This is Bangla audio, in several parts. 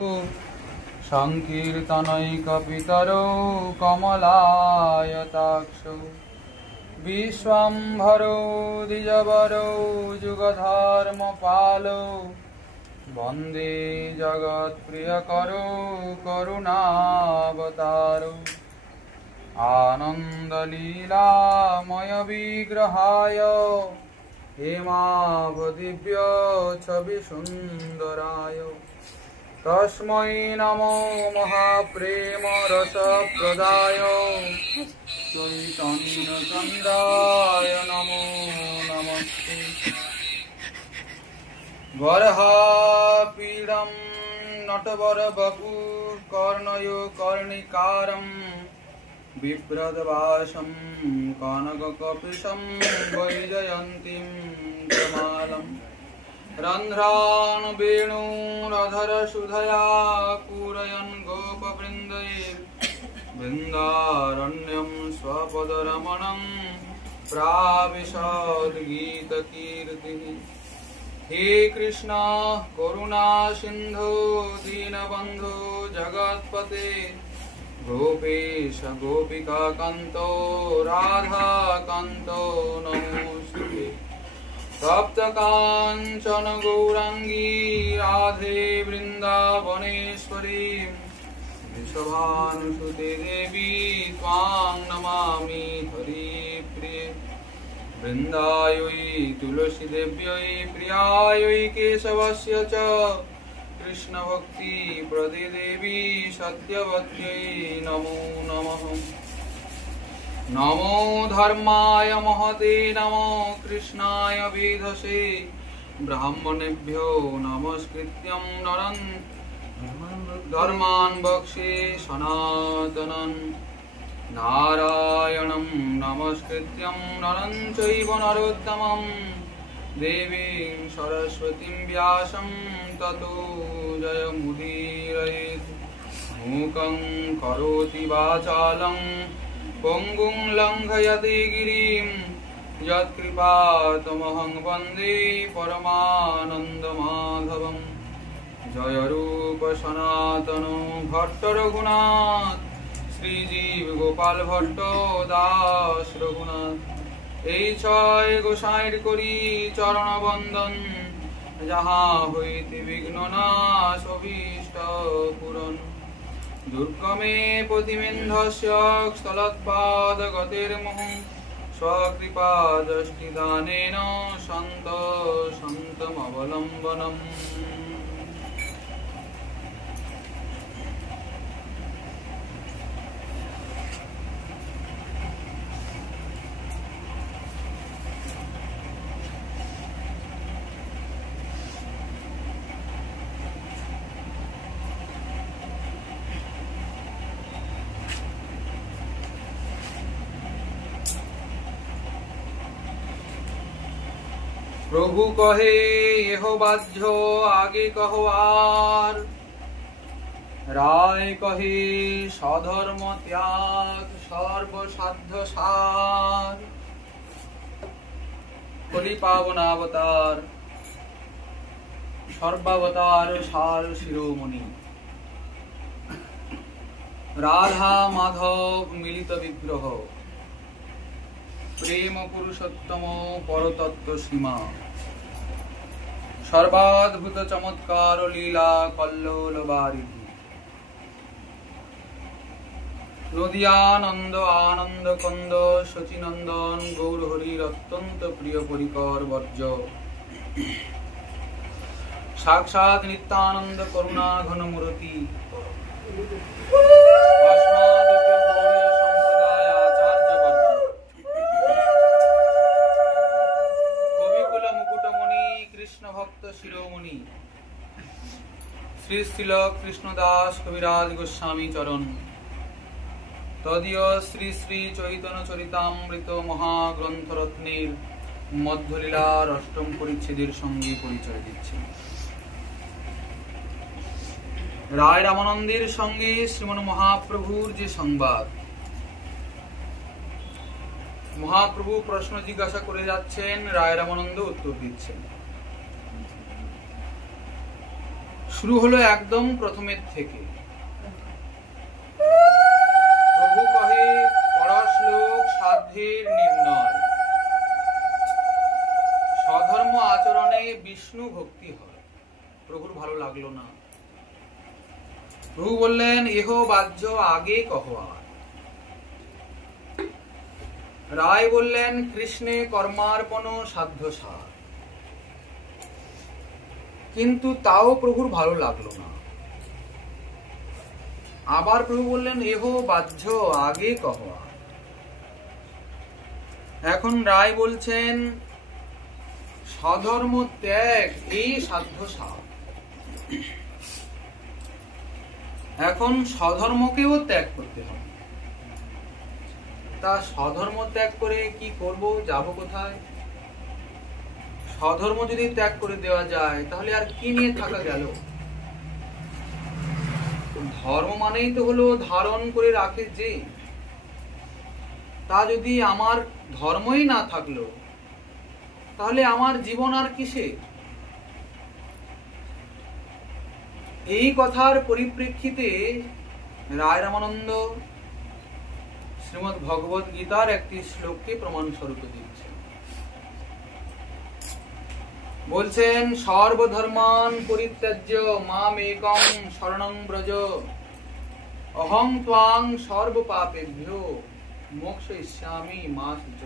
संकीर्तनैकपितरौ कमलायताक्षौ विश्वम्भरौ द्विजवरौ जुगधर्मपालौ वन्दे जगत्प्रियकरौ करुणावतारौ आनन्दलीलामयविग्रहाय हेमावदिव्य छविसुन्दराय तस्मै नमो महाप्रेम रसप्रदाय चैतन्यचन्द्राय नमो नमस्ते। गर्हापीडं नटवरवपु कर्णयो कर्णिकारं बिभ्रद्वासं कनककपिशं वैजयन्तीं जमालम् रन्ध्रान् वेणुरधरसुधया पूरयन् गोपवृन्दैर्बृन्दारण्यं स्वपदरमणं प्राविशद्गीतकीर्तिः। हे कृष्ण करुणा सिन्धो दीनबन्धो जगत्पते गोपेश गोपिकान्तो राधाकान्तो नमोऽस्तुते। तप्तकाञ्चन गौराङ्गी राधे वृन्दावनेश्वरी वृषभानुसुते देवी त्वां नमामि हरिप्रिये। वृन्दायै तुलसीदेव्यै प्रियायै केशवस्य च कृष्णभक्तिप्रदे देवी सत्यवत्यै नमो नमः। नमो धर्माय महते नमो कृष्णाय वेधसे ब्राह्मणेभ्यो नमस्कृत्यं नरं धर्मान् वक्षे सनातनं नारायणं नमस्कृत्यं नरं चैव नरोत्तमं देवीं सरस्वतीं व्यासं ततो जयमुदीरयेत्। मूकं करोति वाचालं पंगुं लंघयते गिरिं यत्कृपातमहं वन्दे परमानन्दमाधवं। जय रूप सनातन भट्ट रघुनाथ श्रीजीव गोपाल भट्ट दास रघुनाथ। এই ছয় গোসাইর করি চরণ বন্দন যাহা হইতে বিঘ্ন নাশ অভীষ্ট পূরণ। দুর্গমে পতিমেন্ধস্য স্থলৎপাদগতির্মুঃ स्वकृपा दृष्टिदानेन सन्तमवलम्बनम्। प्रभु कहे एहो बाध्य आगे कहो आर, राय कहे सधर्म त्याग सर्वसाध्य सार। कलि पावनावतार सर्वावतार सार शिरोमणि राधा माधव मिलित विग्रह प्रेम पुरुषोत्तम परतत्व सीमा सर्वाद्भुत चमत्कार लीला कल्लोल बारिधि। नदियानंद आनंद कंद शचीनंदन गौरहरिर अत्यंत प्रिय परिकर वर्ज साक्षात नित्यानंद करुणा घनमूर्ति भक्त शिरोमणि श्री श्रील कृष्णदास कविराज गोस्वामी चरण तदीय श्री श्री चैतन्य चरितामृत महाग्रंथ रत्नेर मध्यलीलार अष्टम परिच्छेदेर संगे परिचय दिच्छे। राय रामानंदेर संगे श्रीमन महाप्रभुर जे संवाद। महाप्रभु प्रश्न जिज्ञासा करे जाच्छेन, राय रामानंद उत्तर दिच्छेन। শুরু হলো একদম প্রথমের থেকে। প্রভু কহে পরশ্লোক সাধ্যের নির্ণয়, স্বধর্ম আচরণে বিষ্ণু ভক্তি হয়। প্রভুর ভালো লাগলো না। প্রভু বললেন এহ বাহ্য আগে কহোয়া। রায় বললেন কৃষ্ণে কর্মার্পণ সাধ্য সার। কিন্তু তাও প্রভুর ভালো লাগলো না। আবার প্রভু বললেন এহ বাহ্য আগে কহোয়া। এখন রায় বলছেন স্বধর্ম ত্যাগ এই সাধ্য সার। এখন স্বধর্মকেও ত্যাগ করতে হবে। তা স্বধর্ম ত্যাগ করে কি করব, যাব কোথায়? স্বধর্ম যদি ত্যাগ করে দেওয়া যায় তাহলে আর কি নিয়ে থাকা গেল? ধর্ম মানেই তো হলো ধারণ করে রাখে যে। তা যদি আমার ধর্মই না থাকলো তাহলে আমার জীবন আর কিসে? এই কথার পরিপ্রেক্ষিতে রায় রামানন্দ শ্রীমদ্ ভগবত গীতার একটি শ্লোককে প্রমাণ স্বরূপ দিচ্ছেন। বলছেন সর্বধর্মান পরিত্যাজ্য মাম একং শরণং ব্রজ অহং ত্বাং সর্ব পাপেভ্যো মোক্ষয়িষ্যামি মা শুচঃ।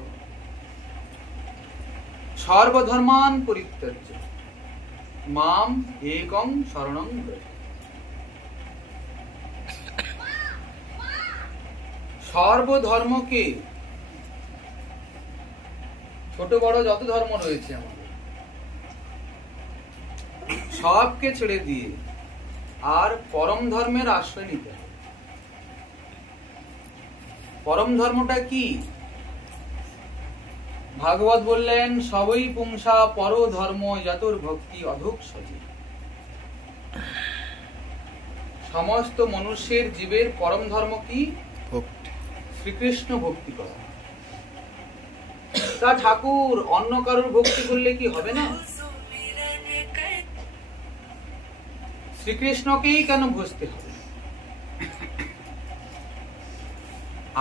সর্বধর্মান পরিত্যাজ্য মাম একং শরণং ব্রজ। সর্বধর্মকে, ছোট বড় যত ধর্ম রয়েছে আমাদের, সবকে ছেড়ে দিয়ে আর পরম ধর্মের আশ্রয় নিতে হবে। পরম ধর্মটা কি? ভাগবত বললেন সবই পুংসা পর ধর্ম যতর ভক্তি অধুক সজি। সমস্ত মনুষ্যের জীবের পরম ধর্ম কি? শ্রীকৃষ্ণ ভক্তি করা। তা ঠাকুর অন্য কারোর ভক্তি করলে কি হবে না? শ্রীকৃষ্ণকেই কেন ভজতে হবে?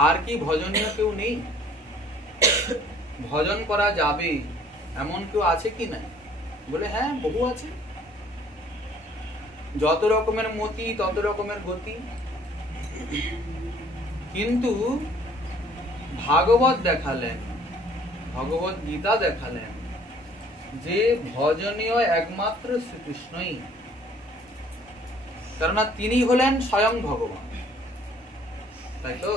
আর কি ভজনীয় কেউ নেই? ভজন করা যাবে এমন কেউ আছে কি নাই? বলে হ্যাঁ, বহু আছে। যত রকমের মতি তত রকমের গতি। কিন্তু ভাগবত দেখালেন, ভগবত গীতা দেখালেন যে ভজনীয় একমাত্র শ্রীকৃষ্ণই। কেননা তিনি হলেন স্বয়ং ভগবান, তাই তো?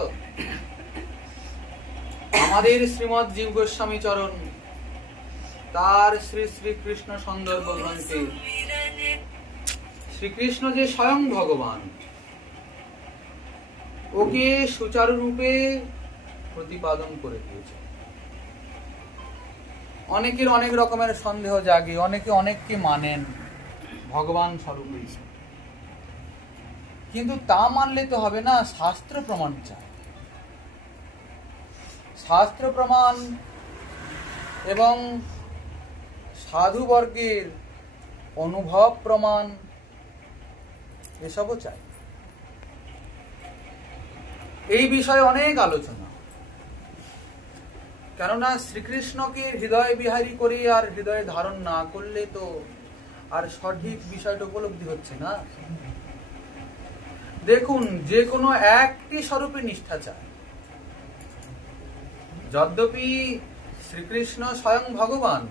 আমাদের শ্রীমৎ জীব গোস্বামী চরণ তার শ্রী শ্রীকৃষ্ণ সন্দর্ভ গ্রন্থে শ্রীকৃষ্ণ যে স্বয়ং ভগবান, ওকে সুচারু রূপে প্রতিপাদন করে দিয়েছে। অনেকের অনেক রকমের সন্দেহ জাগে, অনেকে অনেককে মানেন ভগবান স্বরূপে, কিন্তু তা মানলে তো হবে না, শাস্ত্র প্রমাণ চাই। শাস্ত্র প্রমাণ এবং সাধুবর্গের অনুভব প্রমাণ এসবও চাই। এই বিষয়ে অনেক আলোচনা। কেননা শ্রীকৃষ্ণকে হৃদয় বিহারী করে আর হৃদয়ে ধারণ না করলে তো আর সঠিক বিষয়টা উপলব্ধি হচ্ছে না। দেখুন, যে কোনো একটি স্বরূপে নিষ্ঠা চায়। যদ্যপি শ্রীকৃষ্ণ স্বয়ং ভগবান,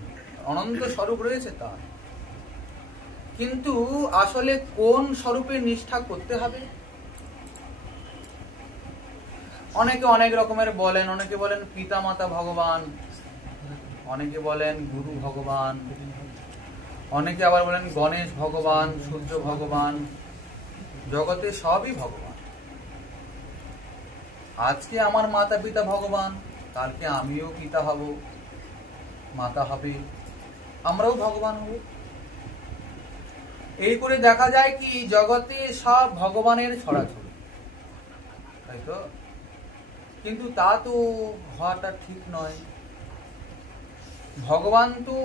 অনন্ত স্বরূপ রয়েছে তার, কিন্তু আসলে কোন স্বরূপে নিষ্ঠা করতে হবে? অনেকে অনেক রকমের বলেন। অনেকে বলেন পিতা মাতা ভগবান, অনেকে বলেন গুরু ভগবান, অনেকে আবার বলেন গণেশ ভগবান, সূর্য ভগবান। জগতে সবই ভগবান। আজকে আমার মাতা পিতা ভগবান, কালকে আমিও পিতা হব, মাতা হবে, আমরাও ভগবান হব। এই করে দেখা যায় কি জগতে সব ভগবানের ছড়াছড়ি, তাই তো? কিন্তু তা তো হওয়াটা ঠিক নয়। ভগবান তো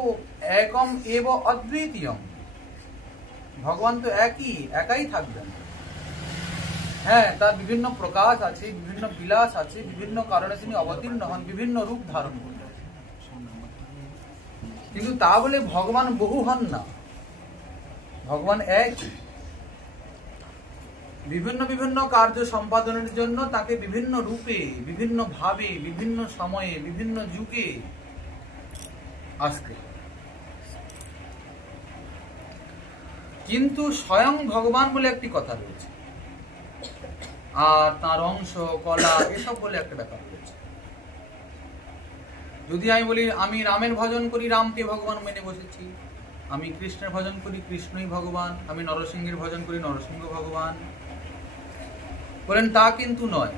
একম এব অদ্বিতীয়ম। ভগবান তো একাই থাকবেন। হ্যাঁ, তার বিভিন্ন প্রকাশ আছে, বিভিন্ন বিলাস আছে, বিভিন্ন কারণে তিনি অবতীর্ণ হন, বিভিন্ন রূপ ধারণ করেন, কিন্তু তা বলে ভগবান বহু হন না। ভগবান একই। বিভিন্ন বিভিন্ন কার্য সম্পাদনের জন্য তাকে বিভিন্ন রূপে, বিভিন্ন ভাবে, বিভিন্ন সময়ে, বিভিন্ন যুগে আসতে। কিন্তু স্বয়ং ভগবান বলে একটি কথা রয়েছে, আর তার অংশ, কলা, এসব বলে একটা ব্যাপার রয়েছে। যদি আমি বলি আমি রামের ভজন করি, রামকে ভগবান মেনে বসেছি, আমি কৃষ্ণের ভজন করি, কৃষ্ণই ভগবান, আমি নরসিংহের ভজন করি, নরসিংহ ভগবান, বলেন তা কিন্তু নয়।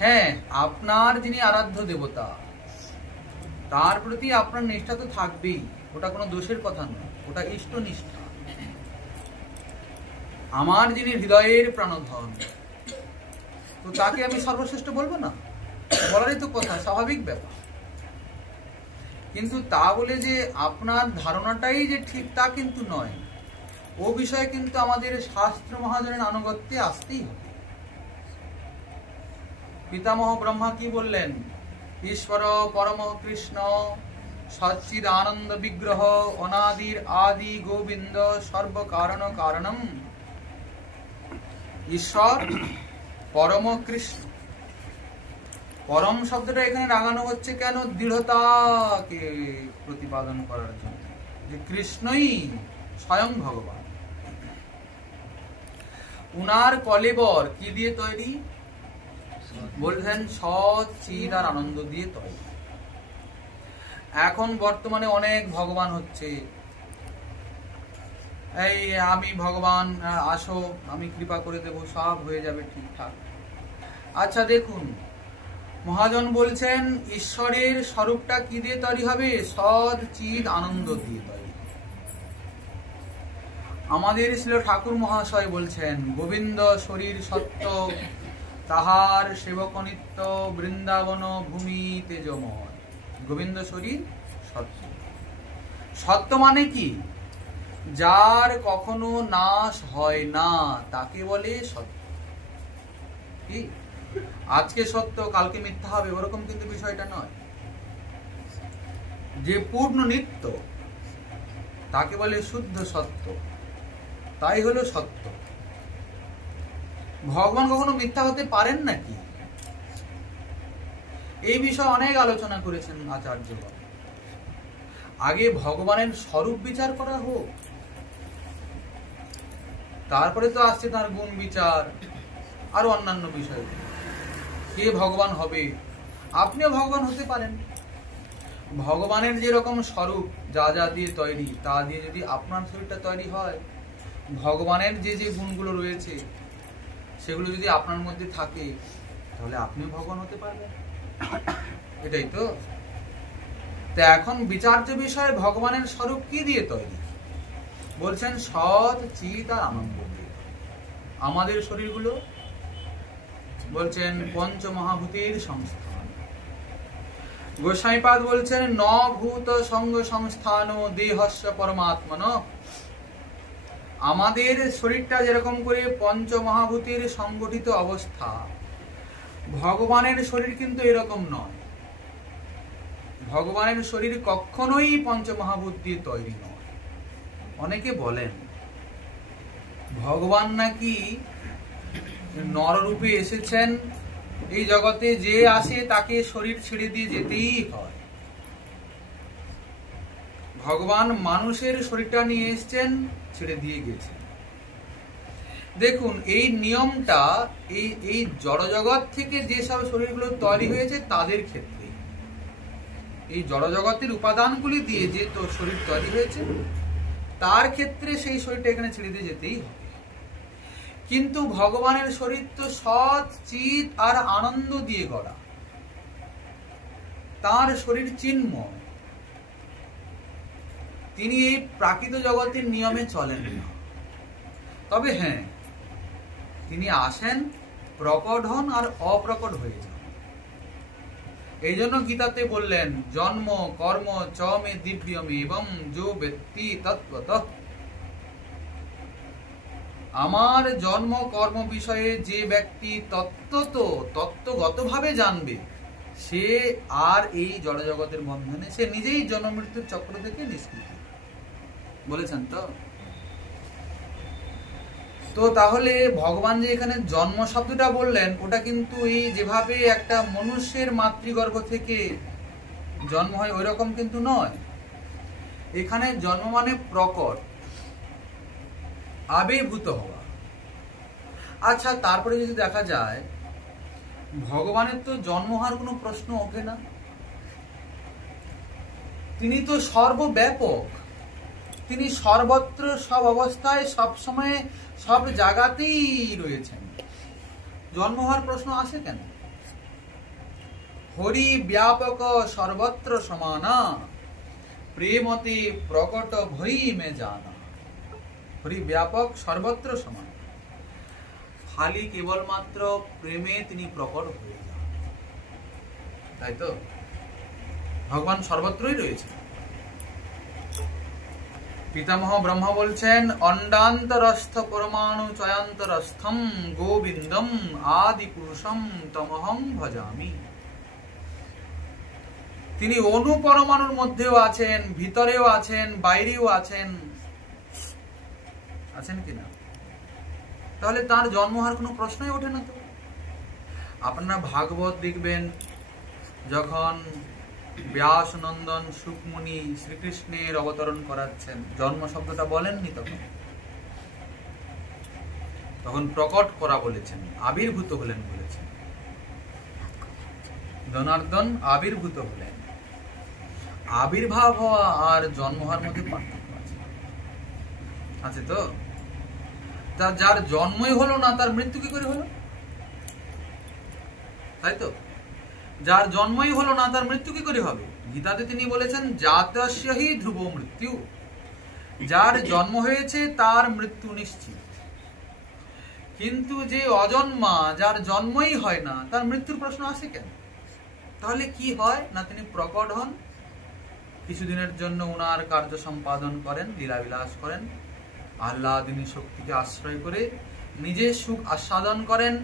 হ্যাঁ, আপনার যিনি আরাধ্য দেবতা, তার প্রতি আপনার নিষ্ঠা তো থাকবেই, ওটা কোনো দোষের কথা নয়, ওটা ইষ্ট নিষ্ঠা। আমার যিনি হৃদয়ের প্রাণধন, তো তাকে আমি সর্বশ্রেষ্ঠ বলবো না? বলারই তো কথা, স্বাভাবিক ব্যাপার। কিন্তু তা বলে যে আপনার ধারণাটাই যে ঠিক তা কিন্তু নয়। ও বিষয়ে কিন্তু আমাদের শাস্ত্র মহাজনের আনুগত্যে আসতেই হবে। পিতামহ ব্রহ্মা কি বললেন? ঈশ্বর পরম কৃষ্ণ সচ্চিদ আনন্দ বিগ্রহ অনাদির আদি গোবিন্দ সর্ব কারণ কারণম। ঈশ্বর পরম কৃষ্ণ, পরম শব্দটা এখানে লাগানো হচ্ছে কেন? দৃঢ়তাকে প্রতিপাদন করার জন্য, যে কৃষ্ণই স্বয়ং ভগবান। উনার কলেবর কি দিয়ে তৈরি? বলছেন সৎ চিৎ আর আনন্দ দিয়ে তৈরি। এখন বর্তমানে অনেক ভগবান হচ্ছে, এই আমি ভগবান, আসো আমি কৃপা করে দেব, সব হয়ে যাবে ঠিকঠাক। আচ্ছা দেখুন, মহাজন বলছেন ঈশ্বরের স্বরূপটা কি দিয়ে তৈরি হবে? সৎ চিৎ আনন্দ দিয়ে তৈরি। আমাদের শ্রী ঠাকুর মহাশয় বলছেন গোবিন্দ শরীর সত্য, তাহার সেবক নিত্য, বৃন্দাবন ভূমি তেজময়। গোবিন্দ শরীর সত্য। সত্য মানে কি? যার কখনো নাশ হয় না তাকে বলে সত্য। কি আজকে সত্য কালকে মিথ্যা হবে ওরকম কিন্তু বিষয়টা নয়। যে পূর্ণ নিত্য তাকে বলে শুদ্ধ সত্য, তাই হলো সত্য। ভগবান কখনো মিথ্যা হতে পারেন নাকি? এই বিষয়ে অনেক আলোচনা করেছেন আচার্যগণ। আগে ভগবানের স্বরূপ বিচার করা হোক, তারপরে তো আসছে তার গুণ বিচার আর অন্যান্য বিষয়। কে ভগবান হবে? আপনিও ভগবান হতে পারেন। ভগবানের যেরকম স্বরূপ যা যা দিয়ে তৈরি, তা দিয়ে যদি আপনার শরীরটা তৈরি হয়, ভগবানের যে যে গুণগুলো রয়েছে সেগুলো যদি আপনার মধ্যে থাকে, তাহলে আপনিও ভগবান হতে পারবেন। এটাই তো। এখন বিচার্য বিষয় ভগবানের স্বরূপ কি দিয়ে তৈরি? বলছেন সৎ চিৎ আর আনন্দ দিয়ে। আমাদের শরীরগুলো বলছেন পঞ্চমহাভূতের সংস্থান। গোসাইপাদ বলছেন ন ভূত সঙ্গ সংস্থান দেহস্য পরমাত্মন। আমাদের শরীরটা যেরকম করে পঞ্চমহাভূতের সংগঠিত অবস্থা, ভগবানের শরীর কিন্তু এরকম নয়। ভগবানের শরীর কখনোই পঞ্চমহাভূত দিয়ে তৈরি নয়। অনেকে বলেন ভগবান নাকি নররূপে এসেছেন এই জগতে, যে আসে তাকে শরীর ছেড়ে দিয়ে যেতেই হয়। ভগবান মানুষের শরীরটা নিয়ে এসেছেন, ছেড়ে দিয়ে গেছেন। দেখুন এই নিয়মটা এই জড়জগৎ থেকে যেসব শরীরগুলো তৈরি হয়েছে তাদের ক্ষেত্রে, এই জড়জগতের উপাদানগুলি দিয়ে যে তো শরীর তৈরি হয়েছে তার ক্ষেত্রে সেই শরীরটা এখানে ছেড়ে দিয়ে যেতেই হবে। কিন্তু ভগবানের শরীর তো সৎ চিৎ আর আনন্দ দিয়ে গড়া, তার শরীর চিন্ময়। তিনি এই প্রাকৃত জগতের নিয়মে চলেন না। তবে হ্যাঁ, তিনি আসেন, প্রকট হন আর অপ্রকট হয়ে যান। এই জন্য গীতাতে বললেন জন্ম কর্ম চ মে দিব্যমে এবং যো ব্যক্তি তত্ত্বতঃ। আমার জন্ম কর্ম বিষয়ে যে ব্যক্তি তত্ত্বগতভাবে জানবে, সে আর এই জড়জগতের বন্ধনে, সে নিজেই জন্ম মৃত্যুর চক্র থেকে নিষ্কৃত বলেছেন। তো তাহলে ভগবান যে এখানে জন্ম শব্দটা বললেন, ওটা কিন্তু এই যেভাবে একটা মনুষ্যের মাতৃগর্ভ থেকে জন্ম হয় ওই রকম কিন্তু নয়। এখানে জন্ম মানে প্রকট, আবির্ভূত হওয়া। আচ্ছা, তারপরে যদি দেখা যায় ভগবানের তো জন্ম হওয়ার কোনো প্রশ্ন ওঠে না, তিনি তো সর্বব্যাপক, তিনি সর্বত্র সব অবস্থায় সব সময় সব জায়গাতেই রয়েছেন, জন্ম হওয়ার প্রশ্ন আসে কেন? হরি ব্যাপক সর্বত্র সমানা, প্রেমতে প্রকট ভই মে জানা। হরি ব্যাপক সর্বত্র সমান, খালি কেবলমাত্র প্রেমে তিনি প্রকট হয়ে যান, তাই তো? ভগবান সর্বত্রই রয়েছে। পিতামহ ব্রহ্মা বলছেন, অণ্ডান্তরস্থ পরমাণু চয়ান্তরস্থম গোবিন্দম আদি পুরুষম তমহং ভজামি। তিনি অণু পরমাণুর মধ্যেও আছেন, ভিতরেও আছেন, বাইরেও আছেন, আছেন কিনা? তাহলে তার জন্ম হওয়ার কোনো প্রশ্নই ওঠে না। তো আপনারা ভাগবত দেখবেন, যখন ব্যাস নন্দন সুকমুনি শ্রীকৃষ্ণের অবতরণ করাচ্ছেন, জন্ম শব্দটা বলেননি, তখন প্রকট করা বলেছেন, আবির্ভূত হলেন বলেছেন। জনার্দন আবির্ভূত হলেন। আবির্ভাব হওয়া আর জন্ম হওয়ার মধ্যে পার্থক্য আছে তো? যার জন্মই হলো না, তার মৃত্যু কি করে হলো? তাই তো? যার জন্মই হলো না, তার মৃত্যু কি করে হবে? গীতাতে তিনি বলেছেন, জাতস্য হি ধ্রুব মৃত্যু। যার জন্ম হয়েছে তার মৃত্যু নিশ্চিত। কিন্তু যে অজন্মা, যার জন্মই হয় না, তার মৃত্যুর প্রশ্ন আসে কেন? তাহলে কি হয় না, তিনি প্রকট হন, কিছুদিনের জন্য উনার কার্য সম্পাদন করেন, লীলাবিলাস করেন, আহ্লাদিনী শক্তিকে আশ্রয় করে নিজে সুখ আস্বাদন করেন,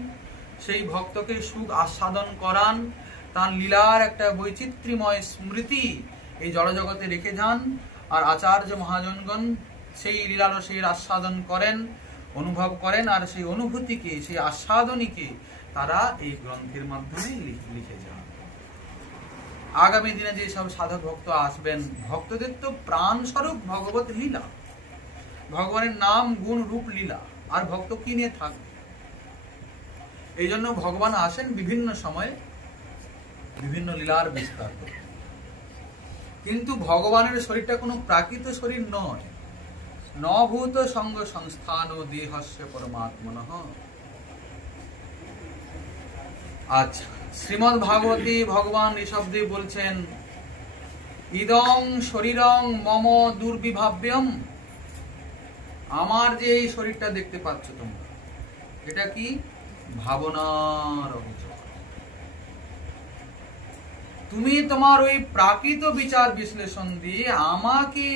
সেই ভক্তকে সুখ আস্বাদন করান, তার লীলার একটা বৈচিত্র্যময় স্মৃতি এই জড়জগতে রেখে যান, আর আচার্য মহাজনগণ সেই লীলারসের আস্বাদন করেন, অনুভব করেন, আর সেই অনুভূতিকে, সেই আস্বাদনীকে তারা এই গ্রন্থের মাধ্যমে লিখে যান। আগামী দিনে যে সব সাধক ভক্ত আসবেন, ভক্তদের তো প্রাণ স্বরূপ ভগবত লীলা, ভগবানের নাম গুণ রূপ লীলা, আর ভক্ত কি নিয়ে থাকবে? এই জন্য ভগবান আসেন বিভিন্ন সময়ে বিভিন্ন লীলার বিস্তার করতে। কিন্তু ভগবানের শরীরটা কোনো প্রাকৃত শরীর নয়। নভূত সঙ্গ সংস্থান দেহস্য পরমাত্মনঃ। আচ্ছা, শ্রীমদ্ ভাগবতী ভগবান ঋষভদেব বলছেন, ইদং শরীরং মম দুর্বিভাব্যম। আমার যে এই শরীরটা দেখতে পাচ্ছ তোমরা, এটা কি? ভাবনার অভিযোগ। তুমি তোমার ওই প্রাকৃত বিচার বিশ্লেষণ দিয়ে আমাকে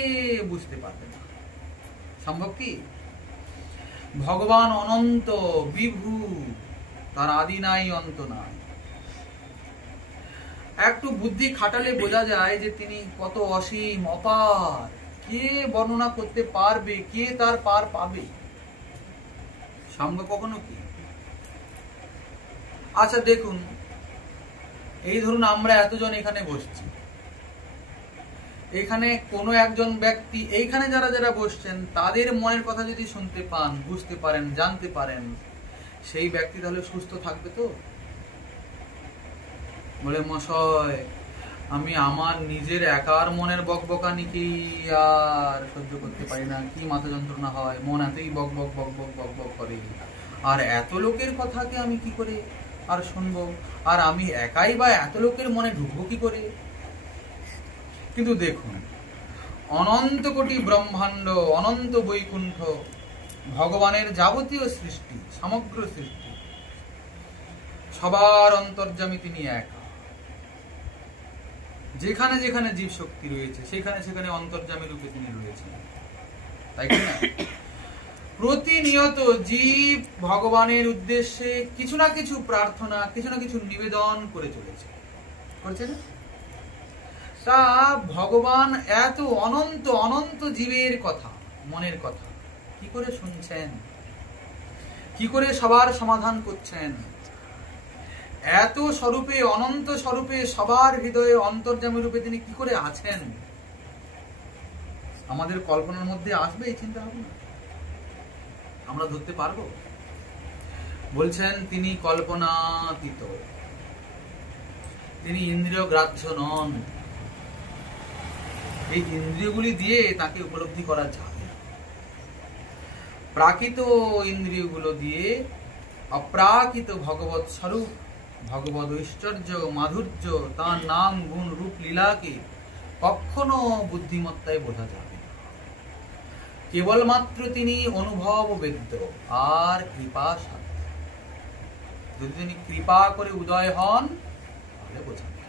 বুঝতে পারবে না। সম্ভব কি? ভগবান অনন্ত, বিভু, তার আদি নাই, অন্ত নাই। একটু বুদ্ধি খাটালে বোঝা যায় যে তিনি কত অসীম, অপার। কে বর্ণনা করতে পারবে? কে তার পার পাবে? সম্ভব কখনো কি? আচ্ছা দেখুন, এই ধরুন আমরা এতজন এখানে বসছি, এখানে কোনো একজন ব্যক্তি, এইখানে যারা যারা বসছেন, তাদের মনের কথা যদি শুনতে পান, বুঝতে পারেন, জানতে পারেন, সেই ব্যক্তি তাহলে সুস্থ থাকবে তো? বলে, মশাই, আমি আমার নিজের একার মনের বকবকানিকে আর সহ্য করতে পারি না, কি মাথা যন্ত্রণা হয়, মন এতই বক বক বক বক বক বক করে, আর এত লোকের কথাকে আমি কি করে আর শুনবো, আর আমি একাই বা এত লোকের মনে ঢুকবো কি করে? কিন্তু দেখুন, অনন্ত কোটি ব্রহ্মাণ্ড, অনন্ত বৈকুণ্ঠ, ভগবানের যাবতীয় সৃষ্টি, সমগ্র সৃষ্টি, সবার অন্তর্যামী তিনি একা। যেখানে যেখানে জীব শক্তি রয়েছে, সেখানে সেখানে অন্তর্যামী রূপে তিনি রয়েছেন, তাই কি না? প্রতিনিয়ত জীব ভগবানের উদ্দেশ্যে কিছু না কিছু প্রার্থনা, কিছু না কিছু নিবেদন করে চলেছে, করছে না? তা ভগবান এত অনন্ত অনন্ত জীবের কথা, মনের কথা কি করে শুনছেন, কি করে সবার সমাধান করছেন? এত স্বরূপে, অনন্ত স্বরূপে, সবার হৃদয়ে অন্তর্যামী রূপে তিনি কি করে আছেন? আমাদের কল্পনার মধ্যে আসবে এই চিন্তা ভাবনা? আমরা ধরতে পারবো? বলছেন তিনি কল্পনাতীত, তিনি ইন্দ্রিয় গ্রাহ্য নন। এই ইন্দ্রিয়গুলি দিয়ে তাকে উপলব্ধি করা যাবে। প্রাকৃত ইন্দ্রিয়গুলো দিয়ে অপ্রাকৃত ভগবৎ স্বরূপ, ভগবৎ ঐশ্বর্য, মাধুর্য, তার নাম, গুণ, রূপ, লীলাকে কখনো বুদ্ধিমত্তায় বোঝা যাবে না। কেবলমাত্র তিনি অনুভব বেদ্য আর কৃপা সাধ্য। যদি তিনি কৃপা করে উদয় হন তাহলে বোঝা যাবে।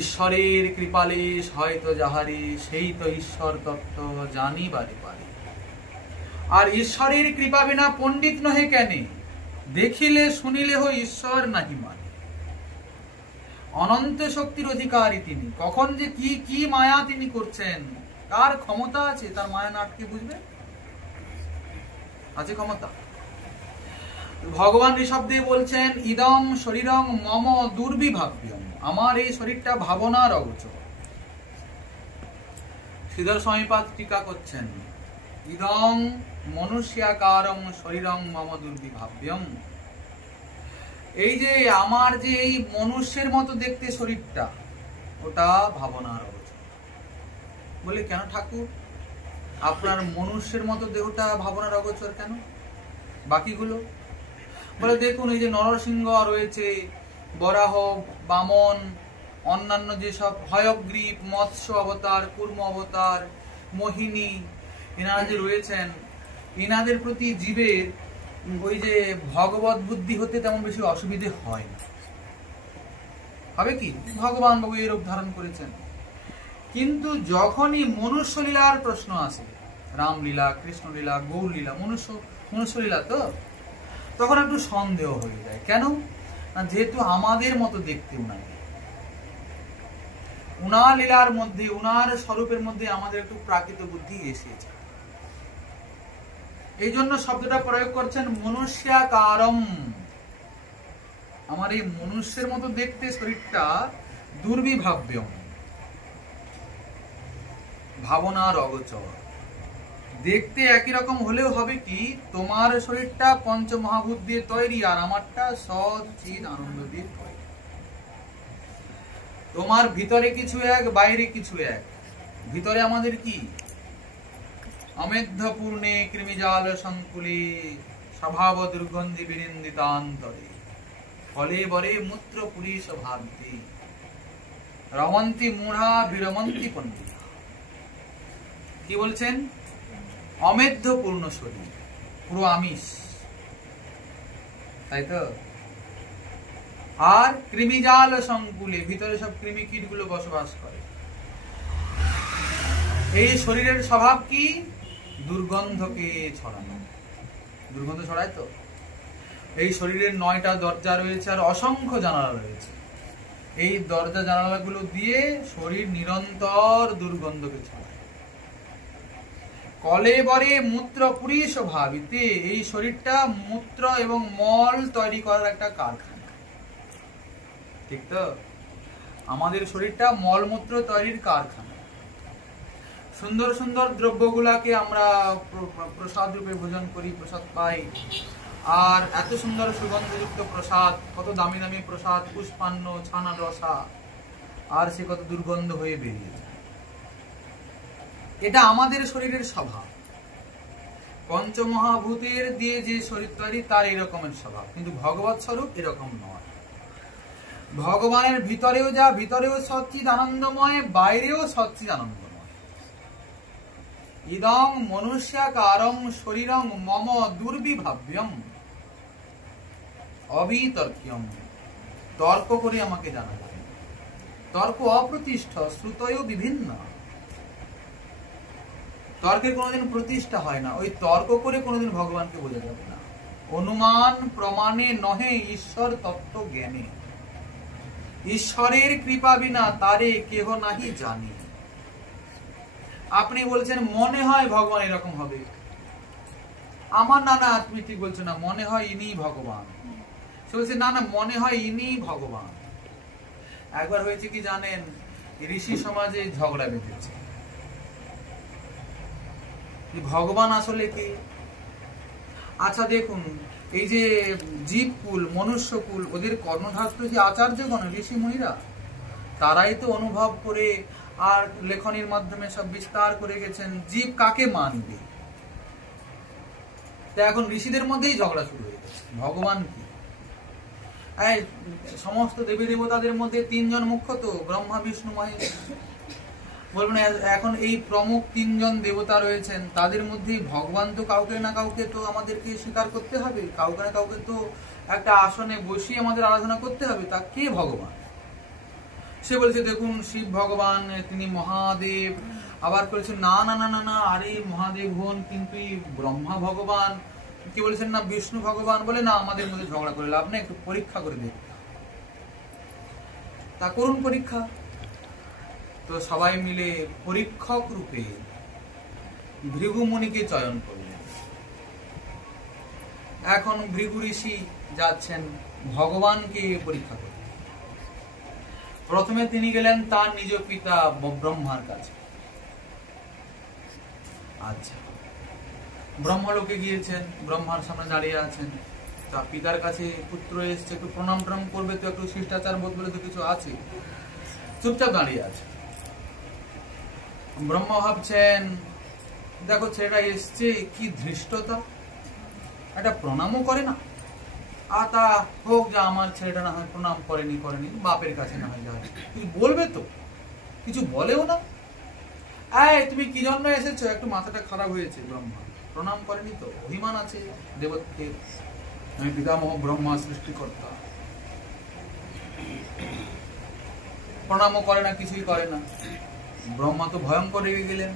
ঈশ্বরের কৃপালেশ হয়তো যাহারে, সেই তো ঈশ্বর তত্ত্ব জানিবারে পারে। আর ঈশ্বরের কৃপা বিনা পণ্ডিত নহে কেনে, দেখিলে শুনিলে হো ঈশ্বর নাহি মানে। অনন্ত শক্তির অধিকারী তিনি। কখন যে কি কি মায়া তিনি করছেন, কার ক্ষমতা আছে তার মায়া না আটকে বুঝবে? আছে ক্ষমতা। ভগবান ঋষভ দিয়ে বলছেন ইদম শরীরং মম দুর্বিভাব্যম, আমার এই শরীরটা ভাবনার অগোচর। শ্রীধর স্বামীপাদ টিকা করছেন ইদং মনুষ্যাকারং শরীরং মম দুর্বিভাব্যম। এই যে আমার যে এই মনুষ্যের মতো দেখতে শরীরটা, ওটা ভাবনার অগোচর। বলে কেন ঠাকুর, আপনার মনুষ্যের মতো দেহটা ভাবনার অগোচর কেন, বাকিগুলো? বলে দেখুন, এই যে নরসিংহ রয়েছে, বরাহ, বামন, অন্যান্য যেসব হয়গ্রীব, মৎস্য অবতার, কুর্ম অবতার, মোহিনী, এনারা যে রয়েছেন, এনাদের প্রতি জীবের ওই যে ভগবত বুদ্ধি হতে তেমন বেশি অসুবিধে হয় না। হবে কি, ভগবান বাবু এই রূপ ধারণ করেছেন। কিন্তু যখনই মনুষ্য লীলার প্রশ্ন আসে, রামলীলা, কৃষ্ণলীলা, গৌরলীলা, মনুষ্য লীলা, তো তখন একটু সন্দেহ হয়ে যায়। কেন না, যেহেতু আমাদের মতো দেখতে উনাকে, উনার লীলার মধ্যে, উনার স্বরূপের মধ্যে আমাদের একটু প্রাকৃত বুদ্ধি এসেছে। এই জন্য শব্দটা প্রয়োগ করছেন মনুষ্যাকারম। আমার এই মনুষ্যের মতো দেখতে শরীরটা দুর্বিভাব্যম, ভাবনার অগোচর। দেখতে একই রকম হলেও হবে কি, তোমার শরীরটা পঞ্চমহাভূত দিয়ে তৈরি আর আমারটা সৎ চিৎ আনন্দ দিয়ে তৈরি। তোমার ভিতরে কিছু এক, বাইরে কিছু এক। ভিতরে আমাদের কি, অমেধ্য পূর্ণে কৃমিজাল সংকুলে স্বভাব দুর্গন্ধি বিনিন্দিতান্তরে, ফলে বরে মূত্র পুরীশ ভাবতে রমন্তি মূঢ়া বিরমন্তি পণ্ডিতা। কি বলছেন? অমেধ্য পূর্ণ শরীর, পুরো আমিষ, তাই তো? আর কৃমিজাল সংকুলে, ভিতরে সব কৃমি কীট গুলো বসবাস করে। এই শরীরের স্বভাব কি? দুর্গন্ধকে ছড়ানো। দুর্গন্ধ ছড়ায় তো। এই শরীরের 9টা দরজা রয়েছে আর অসংখ্য জানালা রয়েছে। এই দরজা জানালাগুলো দিয়ে শরীর নিরন্তর দুর্গন্ধকে ছড়ায়। কলেবরে মূত্র পুরীশ ভাবিতে, এই শরীরটা মূত্র এবং মল তৈরি করার একটা কারখানা, ঠিক তো? আমাদের শরীরটা মলমূত্র তৈরির কারখানা। সুন্দর সুন্দর দ্রব্যগুলাকে আমরা প্রসাদ রূপে ভোজন করি, প্রসাদ পাই। আর এত সুন্দর সুগন্ধযুক্ত প্রসাদ, কত দামি দামি প্রসাদ, পুষ্পান্ন, ছানা, রসা, আর সে কত দুর্গন্ধ হয়ে বেরিয়ে যায়। এটা আমাদের শরীরের স্বভাব। পঞ্চমহাভূতের দিয়ে যে শরীর তৈরি, তার এরকমের স্বভাব। কিন্তু ভগবৎ স্বরূপ এরকম নয়। ভগবানের ভিতরেও যা, ভিতরেও সচ্চিদ আনন্দময়, বাইরেও সচ্চিদ আনন্দময়। ইদং মনুষ্যাকারং শরীরং মম দুর্বিভাব্যম অবিতর্ক্যম। তর্ক করে আমাকে জানা যায়। তর্ক অপ্রতিষ্ঠ, শ্রুতয় বিভিন্ন। তর্কের কোনোদিন প্রতিষ্ঠা হয় না। ওই তর্ক করে কোনোদিন ভগবানকে বোঝা যাবে না। অনুমান প্রমাণে নহে ঈশ্বর তত্ত্ব জ্ঞানে, ঈশ্বরের কৃপা বিনা তারে কেহ নাহি জানে। আপনি বলছেন মনে হয় ভগবান এরকম হবে, আমার না না তুমি ঠিক বলছো না, মনে হয় ইনি ভগবান। সে বলছে না না মনে হয় ইনি ভগবান। একবার হয়েছে কি জানেন, ঋষি সমাজে ঝগড়া বেঁধেছে, ভগবান আসলে কি। আচ্ছা দেখুন, এই যে জীবকুল মনুষ্যকুল, ওদের কর্ণধার যে আচার্যগণ ঋষি মুনিরা, তারাই তো অনুভব করে আর লেখনের মাধ্যমে সব বিস্তার করে গেছেন জীব কাকে মানবে। তা এখন ঋষিদের মধ্যেই ঝগড়া শুরু হয়ে গেছে, ভগবান কি। সমস্ত দেবী দেবতাদের মধ্যে তিনজন মুখ্য তো, ব্রহ্মা বিষ্ণু মহেশ। বলবেন এখন এই প্রমুখ তিনজন দেবতা রয়েছেন, তাদের মধ্যে ভগবান তো কাউকে না কাউকে তো আমাদেরকে স্বীকার করতে হবে, কাউকে না কাউকে তো একটা আসনে বসিয়ে আমাদের আরাধনা করতে হবে। তা কে ভগবান? সে বলছে দেখুন শিব ভগবান, তিনি মহাদেব। আবার বলছে না না না না না, আরে মহাদেব হন কিন্তু ব্রহ্মা ভগবান। কি বলেছেন না বিষ্ণু ভগবান। বলে না, আমাদের মধ্যে ঝগড়া করে লাভ নেই, একটু পরীক্ষা করে দেখ। তা করুন পরীক্ষা। তো সবাই মিলে পরীক্ষক রূপে ভৃগু মুনিকে চয়ন করলেন। এখন ভৃগু ঋষি যাচ্ছেন ভগবানকে পরীক্ষা করতে। প্রথমে তিনি গেলেন তার নিজ পিতা ব্রহ্মার কাছে। আচ্ছা, ব্রহ্মলোকে গিয়েছেন, ব্রহ্মার সামনে দাঁড়িয়ে আছেন। তা পিতার কাছে পুত্র এসছে, একটু প্রণাম টনাম করবে তো, একটু শিষ্টাচার বোধ বলে তো কিছু আছে, চুপচাপ দাঁড়িয়ে আছে। ব্রহ্মা ভাবছেন দেখো ছেলেটা এসছে, কি ধৃষ্টতা, একটা প্রণামও করে না। আর তা হোক, যা আমার ছেলেটা না হয় প্রণাম করেনি, বাপের কাছে না হয় যায়, কিছু বলবে তো, কিছু বলেও না। তুমি কি জন্য এসেছো, একটু মাথাটা খারাপ হয়েছে। ব্রহ্মা প্রণাম করেনি তো, অভিমান আছে দেবত্বের, আমি পিতামহ ব্রহ্মা সৃষ্টিকর্তা। প্রণামও করে না, কিছুই করে না। ব্রহ্মা তো ভয়ঙ্কর রেগে গেলেন,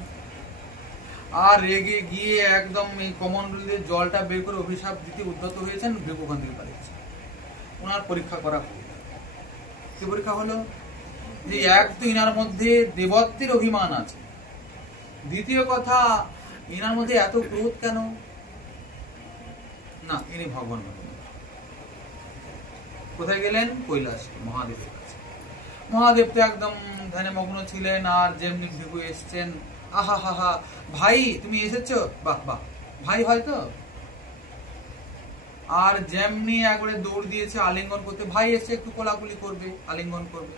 আর রেগে গিয়ে একদম এই কমণ্ডলুদের জলটা বের করে অভিশাপ দিতে উদ্যত হয়েছেন। ভৃগুখান থেকে পালিয়েছে। ওনার পরীক্ষা করা হলো। কি পরীক্ষা হলো? যে এক তো ইনার মধ্যে দেবত্বের অভিমান আছে, দ্বিতীয় কথা ইনার মধ্যে এত ক্রোধ কেন, না ইনি ভগবান। কোথায় গেলেন? কৈলাস মহাদেবের কাছে। মহাদেব তো একদম ধ্যানে মগ্ন ছিলেন, আর যেমনি ভৃগু এসছেন, আহা হা হা, ভাই তুমি এসেছো, বাহ বাহ, ভাই হয়তো। আর যেমনি একবারে দৌড় দিয়েছে আলিঙ্গন করতে, ভাই এসে একটু কোলাকুলি করবে, আলিঙ্গন করবে।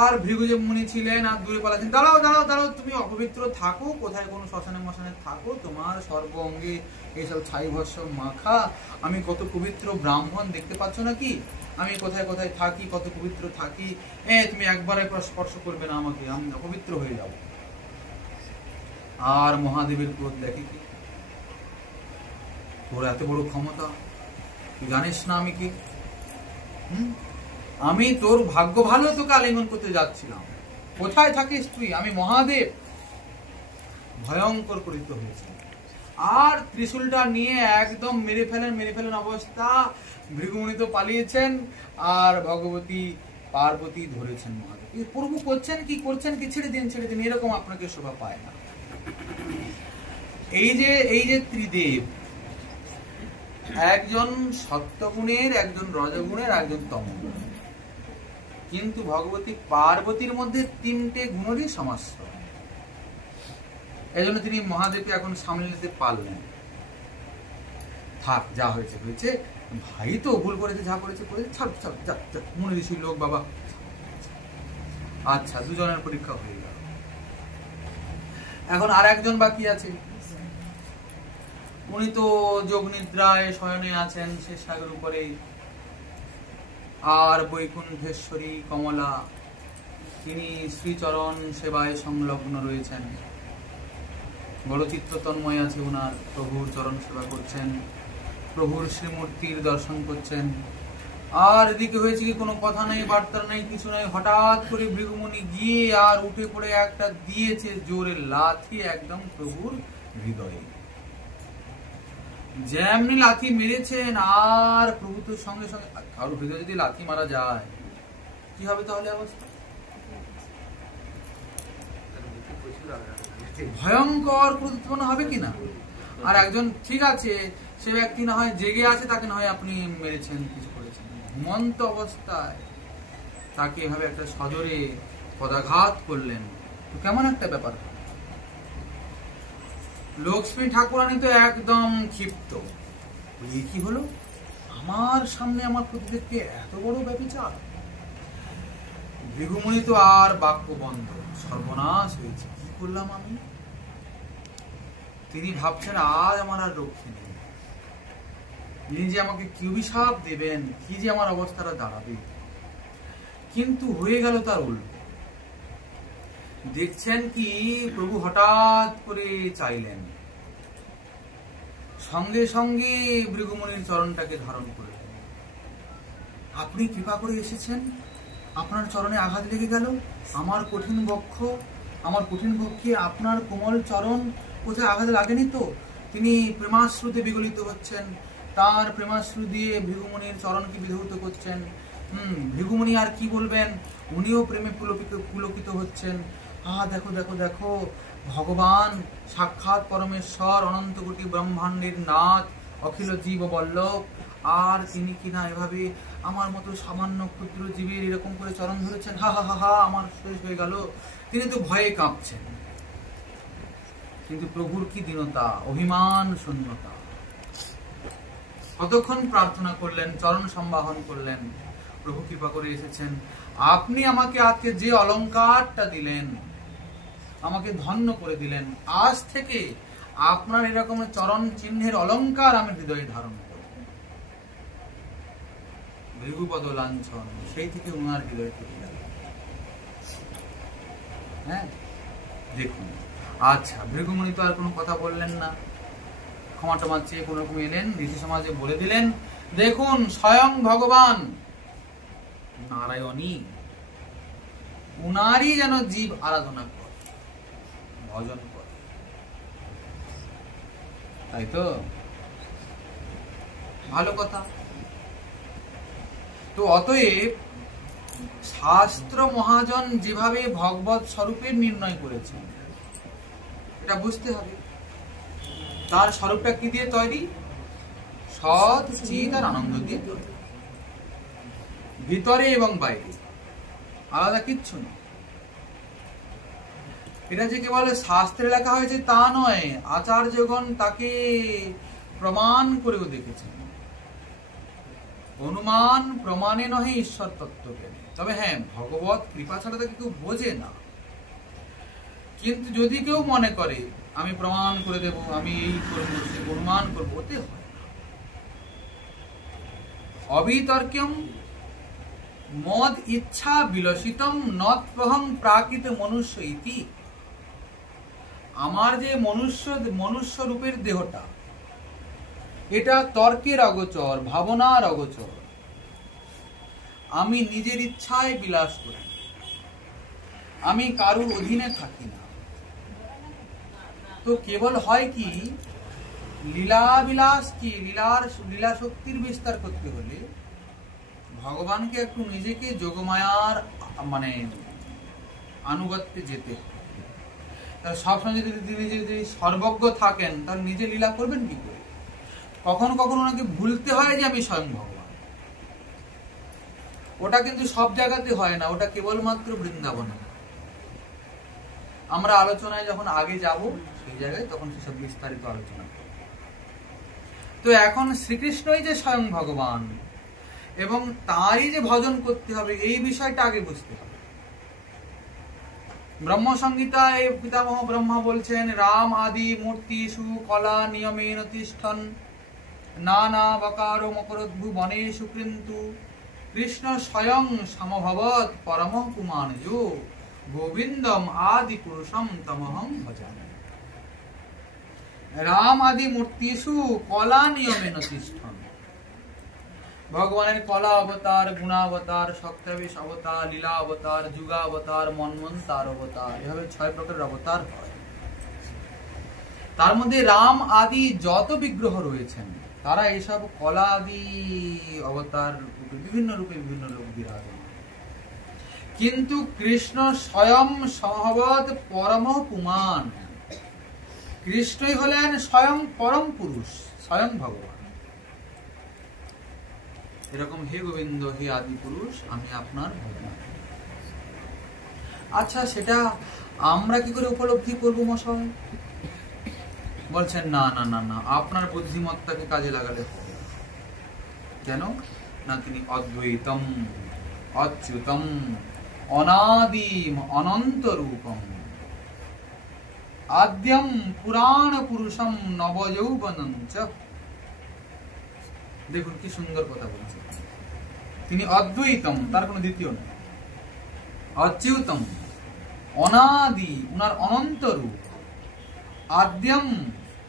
আর ভৃগু যে মুনি ছিলেন আর দূরে পালাচ্ছেন, দাঁড়াও দাঁড়াও দাঁড়াও, তুমি অপবিত্র থাকো, কোথায় কোনো শ্মশানে মশানে থাকো, তোমার সর্ব অঙ্গে এইসব ছাই ভস্য মাখা, আমি কত পবিত্র ব্রাহ্মণ দেখতে পাচ্ছ নাকি, আমি কোথায় কোথায় থাকি, কত পবিত্র থাকি, তুমি একবারে স্পর্শ করবে না আমাকে, আমি অপবিত্র হয়ে যাব। আর মহাদেবের ক্রোধ দেখে কি, তোর এত বড় ক্ষমতা, তুই জানিস না আমি কি? আমি তোর ভাগ্য ভালো, তোকে আলিঙ্গন করতে যাচ্ছিলাম, কোথায় থাকিস তুই, আমি মহাদেব। ভয়ঙ্কর ক্রোধিত হয়েছে, আর ত্রিশূলটা নিয়ে একদম মেরে ফেলেন অবস্থা। ভৃগুমুনি তো পালিয়েছেন, আর ভগবতী পার্বতী ধরেছেন মহাদেব। প্রভু করছেন কি, ছেড়ে দিন, এরকম আপনাকে শোভা পায় না। এই যে ত্রিদেব, একজন সত্যগুণের, একজন রজগুণের, একজন তমগুণের, কিন্তু ভগবতী পার্বতীর মধ্যে তিনটে গুণেরই সমাশ্রয়। এই জন্য তিনি মহাদেবকে এখন সামলে নিতে পারলেন। থাক, যা হয়েছে হয়েছে, ভাই তো ভুল করেছে, যা করেছে ছাড়, মনে ঋষির লোক বাবা। আচ্ছা, দুজনের পরীক্ষা হয়ে গেল। এখন আর একজন বাকি আছে, উনি তো যোগ নিদ্রায় শয়নে আছেন শেষ সাগর উপরে। আর বৈকুণ্ঠেশ্বরী কমলা, তিনি শ্রীচরণ সেবায় সংলগ্ন রয়েছেন, বড় চিত্ত তন্ময় আছে ওনার, প্রভুর চরণ সেবা করছেন, প্রভুর শ্রীমূর্তির দর্শন করছেন। আর এদিকে হয়েছে কি কোনো কথা নেই, বার্তা নেই, কিছু নেই। হঠাৎ করে ভৃগুমুনি গিয়ে আর উঠে পড়ে একটা দিয়েছে জোরে লাথি একদম প্রভুর হৃদয়ে। যেমনি লাথি মেরেছেন আর প্রভু তো সঙ্গে সঙ্গে, কারো হৃদয়ে যদি লাথি মারা যায় কি হবে তাহলে অবস্থা? ভয়ঙ্কর প্রতিপন্ন হবে কিনা? আর একজন ঠিক আছে, সে ব্যক্তি না হয় জেগে আছে, তাকে না হয় আপনি মেরেছেন, কিছু করেছেন, ঘুমন্ত অবস্থায় তাকে এভাবে একটা সজোরে পদাঘাত করলেন, তো কেমন একটা ব্যাপার। লক্ষ্মী ঠাকুরানী তো একদম ক্ষিপ্ত, কি হলো আমার সামনে আমার প্রতিদেবকে এত বড় ব্যভিচার। ভৃগুমুনি তো আর বাক্য বন্ধ, সর্বনাশ হয়েছে, কি করলাম আমি। তিনি ভাবছেন আজ আমার আর রক্ষী নেই, তিনি যে আমাকে কি অভিশাপ দেবেন, কি যে আমার অবস্থাটা দাঁড়াবে। কিন্তু হয়ে গেল তার উল্টো। দেখছেন কি প্রভু হঠাৎ করে চাইলেন, সঙ্গে সঙ্গে ভৃগুমুনির চরণটাকে ধারণ করলেন। আপনি কৃপা করে এসেছেন, আপনার চরণে আঘাত লেগে গেল, আমার কঠিন বক্ষ, আমার কঠিন বক্ষে আপনার কোমল চরণ কোথায় আঘাত লাগেনি তো? তিনি প্রেমাশ্রুতে বিগলিত হচ্ছেন, তার প্রেমাশ্রু দিয়ে ভৃগুমুনির চরণকে বিধৌত করছেন। ভৃগুমুনি আর কি বলবেন, উনিও প্রেমে পুলকিত হচ্ছেন। দেখো দেখো দেখো, ভগবান সাক্ষাৎ পরমেশ্বর, অনন্ত কোটি ব্রহ্মাণ্ডের নাথ, অখিল জীব বল্লভ, আর তিনি কিনা এভাবে আমার মতো সামান্য ক্ষুদ্র জীবের এরকম করে চরণ ধরেছেন। হা হা হা হা, আমার শেষ হয়ে গেল। তিনি তো ভয়ে কাঁপছেন, কিন্তু প্রভুর কি দীনতা, অভিমান শূন্যতা। কতক্ষণ প্রার্থনা করলেন, চরণ সম্বাহন করলেন, প্রভু কৃপা করে এসেছেন। আপনি আমাকে আজকে যে অলংকারটা দিলেন, আমাকে ধন্য করে দিলেন, আজ থেকে আপনার এরকম চরণ চিহ্নের অলংকার আমি হৃদয়ে ধারণ করব। ভৃগুপদ লাঞ্ছন সেই থেকে উনার হৃদয় থেকে গেল। হ্যাঁ দেখুন, আচ্ছা ভৃগুমুনি তো আর কোনো কথা বললেন না, ক্ষমা টমা চেয়ে কোন রকম এলেন, ঋষি সমাজে বলে দিলেন, দেখুন স্বয়ং ভগবান নারায়ণী উনারই যেন জীব আরাধনা করে, ভজন করে, তাই তো ভালো কথা। তো অতএব শাস্ত্র মহাজন যেভাবে ভগবত স্বরূপের নির্ণয় করেছেন, এটা বুঝতে হবে তার স্বরূপটা কি দিয়ে তৈরি, সৎ চিৎ আর আনন্দ দিয়ে তৈরি, ভিতরে এবং বাইরে, আলাদা কিচ্ছু না। এটা যে কেবল শাস্ত্রে লেখা হয়েছে তা নয়, আচার্যগণ তাকে প্রমাণ করেও দেখেছেন। অনুমান প্রমাণে নহে ঈশ্বর তত্ত্ব জ্ঞানে। তবে হ্যাঁ, ভগবত কৃপা ছাড়া তাকে কেউ বোঝে না। কিন্তু যদি কেউ মনে করে আমি প্রমাণ করে দেব, আমি এই করবো, অনুমান করবো, ওতে হয় না। অবিতর্ক্যম মদ ইচ্ছা বিলসিতম নৎপহং প্রাকৃত মনুষ্য ইতি। আমার যে মনুষ্য রূপের দেহটা, এটা তর্কের অগোচর, ভাবনার অগোচর। আমি নিজের ইচ্ছায় বিলাস করি, আমি কারুর অধীনে থাকি না। তো কেবল হয় কি, লীলা বিলাস কি, লীলা শক্তির বিস্তার করতে হলে ভগবানকে একটু নিজেকে যোগমায়ার মানে আনুগত্যে যেতে হবে। সবসময় যদি তিনি সর্বজ্ঞ থাকেন, তাহলে নিজে লীলা করবেন কি করে? কখনো কখনো ওনাকে ভুলতে হয় যে আমি স্বয়ং ভগবান। ওটা কিন্তু সব জায়গাতে হয় না, ওটা কেবলমাত্র বৃন্দাবনে। আমরা আলোচনায় যখন আগে যাব সেই জায়গায়, তখন সেসব বিস্তারিত আলোচনা করব। তো এখন শ্রীকৃষ্ণই যে স্বয়ং ভগবান এবং তারই যে ভজন করতে হবে, এই বিষয়টা আগে বুঝতে হবে। ব্রহ্মসংহিতায় পিতামহ ব্রহ্মা বলছেন, রাম আদি মূর্তিষু কলা নিয়মেন তিষ্ঠন নানা বকার মকরদ্ভু বনেষু কিন্তু কৃষ্ণ স্বয়ং সমভবৎ পরম পুমানজো গোবিন্দম আদি পুরুষম তমহং ভজামি। রাম আদি মূর্তিষু কলা নিয়মেন তিষ্ঠন। ভগবানের কলা অবতার, গুণাবতার, সত্যাবিশ অবতার, লীলা অবতার, যুগাবতার, মন্বন্তার অবতার, এভাবে 6 প্রকারের অবতার হয়। তার মধ্যে রাম আদি যত বিগ্রহ রয়েছেন তারা এইসব কলা আদি অবতার রূপে বিভিন্ন লোক বিরাজমান। কিন্তু কৃষ্ণ স্বয়ং সম্ভবত পরম পুমান, কৃষ্ণই হলেন স্বয়ং পরম পুরুষ, স্বয়ং ভগবান। এরকম হে গোবিন্দ, হে আদি পুরুষ, আমি আপনার ভগবান। আচ্ছা, সেটা আমরা কি করে উপলব্ধি করবো মশাই? বলছেন না না না না, আপনার বুদ্ধিমত্তাকে কাজে লাগালে হবে। কেন না, তিনি অদ্বৈতম, অচ্যুতম, অনাদিম, অনন্ত রূপম, আদ্যম পুরাণ পুরুষম নবযৌবনম চ। দেখুন কি সুন্দর কথা বলছেন। তিনি অদ্বৈতম, তার কোনো দ্বিতীয় নেই, অচ্যুতম, অনাদি, উনার অনন্ত রূপ, আদ্যম,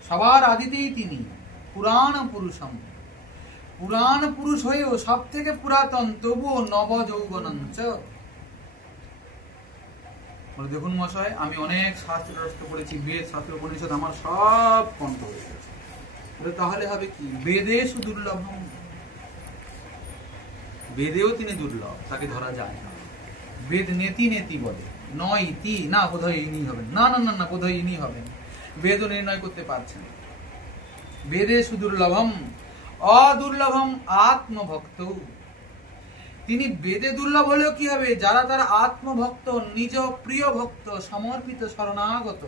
সবার আদিতেই তিনি, পুরাণ পুরুষম, পুরাণ পুরুষ হয়েও সব থেকে পুরাতন, তবুও নবযৌবনঞ্চ। বলে দেখুন মশাই, আমি অনেক শাস্ত্র পড়েছি, বেদ, শাস্ত্র, উপনিষদ আমার সব কণ্ঠ হয়ে গেছে। তাহলে হবে কি? বেদেষু দুর্লভম, বেদেও তিনি দুর্লভ, তাকে ধরা যায় না। বেদ নেতি নেতি বলে, নয় ইতি, না বোধহয় ইনি হবেন, না না না না বোধহয় ইনি হবেন, বেদও নির্ণয় করতে পারছেন। বেদেষু দুর্লভম, অদুর্লভম আত্মভক্ত। তিনি বেদে দুর্লভ হলেও কি হবে? যারা তার আত্মভক্ত, নিজ প্রিয় ভক্ত, সমর্পিত, শরণাগত,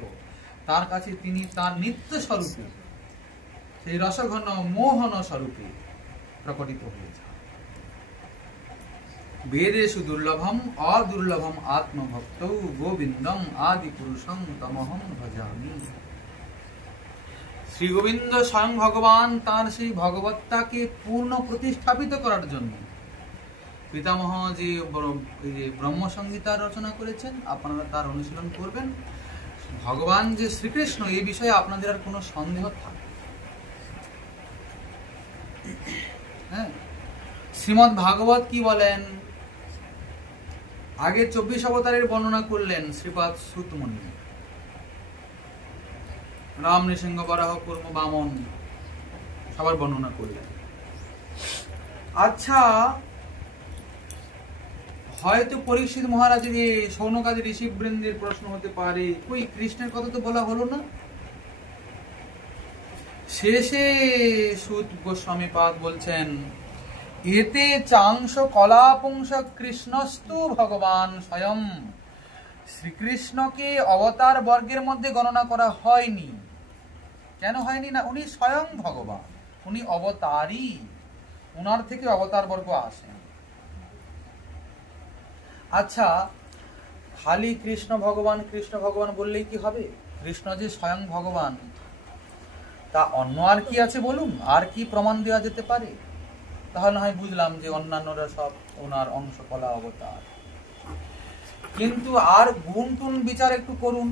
তার কাছে তিনি তার নিত্য স্বরূপে, সেই রসঘন মোহন স্বরূপে প্রকটিত হয়েছে। বেদেষু দুর্লভম অদুর্লভম আত্মভক্ত গোবিন্দম আদি পুরুষং তমহং ভজামি। শ্রী গোবিন্দ স্বয়ং ভগবান তার সেই ভগবত্তাকে পূর্ণ প্রতিষ্ঠাপিত করার জন্য পিতামহ যে ব্রহ্ম সংহিতা রচনা করেছেন, আপনারা তার অনুশীলন করবেন। ভগবান যে শ্রীকৃষ্ণ, এই বিষয়ে আপনাদের আর কোনো সন্দেহ থাকে? হ্যাঁ, শ্রীমদ্ ভাগবত কি বলেন? আগে 24 অবতারের বর্ণনা করলেন শ্রীপাদ সুতমুনি, রাম, নৃসিংহ, বরাহ, কুর্ম, বামন, সবার বর্ণনা করলেন। আচ্ছা, হয়তো পরীক্ষিত মহারাজের, সৌনকাদি ঋষিবৃন্দের প্রশ্ন হতে পারে, ওই কৃষ্ণের কথা তো বলা হলো না। শেষে সুত গোস্বামী পাদ বলছেন, এতে চাংশ কলাপুংস কৃষ্ণস্তু ভগবান স্বয়ং। শ্রীকৃষ্ণকে অবতার বর্গের মধ্যে গণনা করা হয়নি। কেন হয়নি? না, উনি স্বয়ং ভগবান, উনি অবতারই, উনার থেকে অবতার বর্গ আসেন। আচ্ছা, খালি কৃষ্ণ ভগবান বললেই কি হবে? কৃষ্ণ যে স্বয়ং ভগবান, তা অন্য আর কি আছে বলুন? আর কি প্রমাণ দেওয়া যেতে পারে? তাহলে হয় বুঝলাম যে অন্যান্যরা সব ওনার অংশ, কলা, অবতার। কিন্তু আর গুণ টুন বিচার একটু করুন,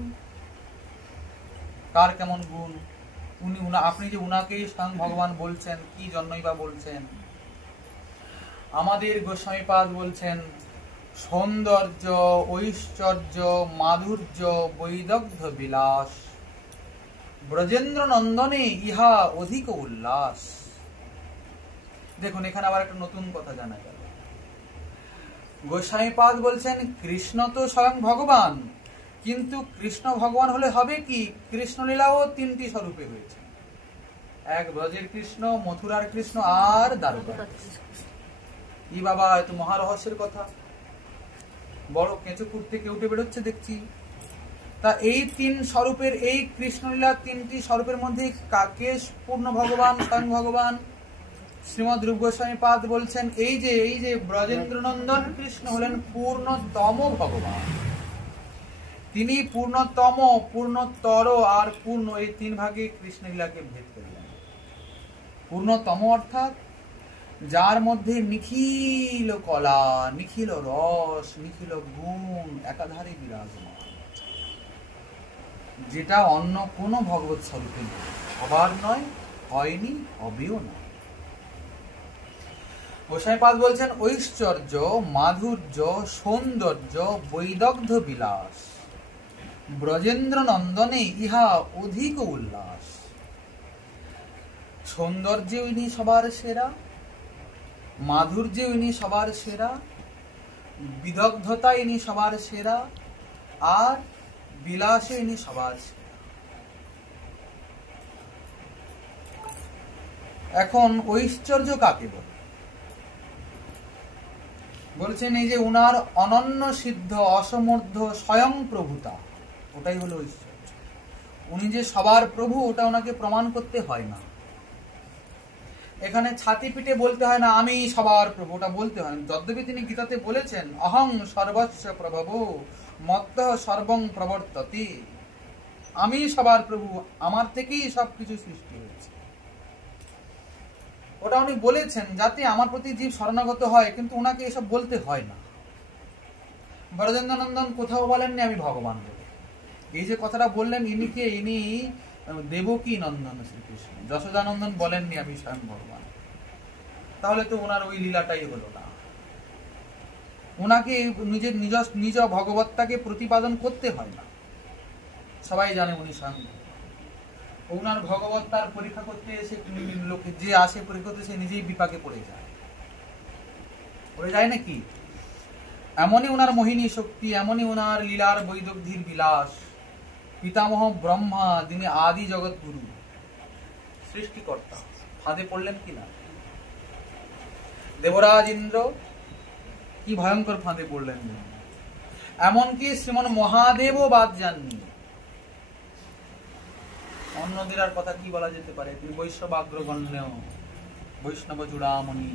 কার কেমন গুণ? আপনি যে উনাকেই স্বয়ং ভগবান বলছেন, কি জন্যই বা বলছেন? আমাদের গোস্বামীপাদ বলছেন, সৌন্দর্য, ঐশ্বর্য, মাধুর্য, বৈদগ্ধ বিলাস, ব্রজেন্দ্র নন্দনে ইহা অধিক উল্লাস। দেখুন, এখানে আবার একটা নতুন কথা জানা গেল। গোস্বামীপাদ বলছেন, কৃষ্ণ তো স্বয়ং ভগবান, কিন্তু কৃষ্ণ ভগবান হলে হবে কি? কৃষ্ণলীলাও 3টি স্বরূপে হয়েছে, এক ব্রজের কৃষ্ণ, মথুরার কৃষ্ণ, আর দ্বারকার কৃষ্ণ। ই বাবা, এত মহারহস্যের কথা, বড় কেঁচুপুর থেকে উঠে বেরোচ্ছে দেখছি। তা এই 3 স্বরূপের, এই কৃষ্ণলীলা 3টি স্বরূপের মধ্যে কাকে পূর্ণ ভগবান, স্বয়ং ভগবান? শ্রীমদ রূপ গোস্বামী পাদ বলছেন, এই যে ব্রজেন্দ্র নন্দন কৃষ্ণ হলেন পূর্ণতম ভগবান। তিনি পূর্ণতম, পূর্ণতর আর পূর্ণ, এই 3 ভাগে কৃষ্ণলীলাকে ভেদ করলেন। পূর্ণতম অর্থাৎ যার মধ্যে নিখিল কলা, নিখিল রস, নিখিল গুণ একাধারে বিরাজমান, যেটা অন্য কোন ভগবত স্বরূপে হবার নয়, হয়নি, হবেও না। গোসাইপাদ বলছেন ঐশ্বর্য, মাধুর্য, সৌন্দর্য, বৈদগ্ধ বিলাস, ব্রজেন্দ্র নন্দনে ইহা অধিক উল্লাস। সৌন্দর্যে ইনি সবার সেরা, মাধুর্যে ইনি সবার সেরা, বিদগ্ধতা ইনি সবার সেরা, আর বিলাসে ইনি সবার সেরা। এখন ঐশ্বর্য কাকে বলে? বলছেন এই যে উনার অনন্য সিদ্ধ অসমর্থ স্বয়ং প্রভুতা, ওটাই হলো ঐশ্বর্য। উনি যে সবার প্রভু ওটা ওনাকে প্রমাণ করতে হয় না। এখানে ছাতি পিটে বলতে হয় না আমি সবার প্রভু, ওটা বলতে হয় না। যদ্যপি তিনি গীতাতে বলেছেন অহং সর্বস্ব প্রভব মত্তঃ সর্বং প্রবর্ততে, আমি সবার প্রভু, আমার থেকেই সবকিছু সৃষ্টি হয়েছে, ওটা উনি বলেছেন যাতে আমার প্রতি জীব শরণাগত হয়, কিন্তু ওনাকে এসব বলতে হয় না। ব্রজেন্দ্র নন্দন কোথাও বলেননি আমি ভগবান বলে। এই যে কথাটা বললেন ইনি কে? ইনি দেবকী নন্দন শ্রীকৃষ্ণ। যশোদানন্দন বলেননি আমি স্বয়ং ভগবান। তাহলে তো ওনার ওই লীলাটাই হলো না। ওনাকে নিজের নিজ ভগবত্তাকে প্রতিপাদন করতে হয় না, সবাই জানে উনি স্বয়ং। ওনার ভগবত্তার পরীক্ষা করতে এসে লোকে যে আসে পরীক্ষা করতে, সে নিজেই বিপাকে পড়ে যায় নাকি? এমনই ওনার মোহিনী শক্তি, এমনই ওনার লীলার বৈদগ্ধির বিলাস। পিতামহ ব্রহ্মা, যিনি আদি জগৎ গুরু, সৃষ্টিকর্তা, ফাঁদে পড়লেন কিনা? দেবরাজ ইন্দ্র কি ভয়ঙ্কর ফাঁদে পড়লেন। এমনকি শ্রীমন মহাদেবও বাদ যাননি। অন্যদের আর কথা কি বলা যেতে পারে? তুমি বৈষ্ণব আগ্রগণ্য, বৈষ্ণব চূড়ামণি,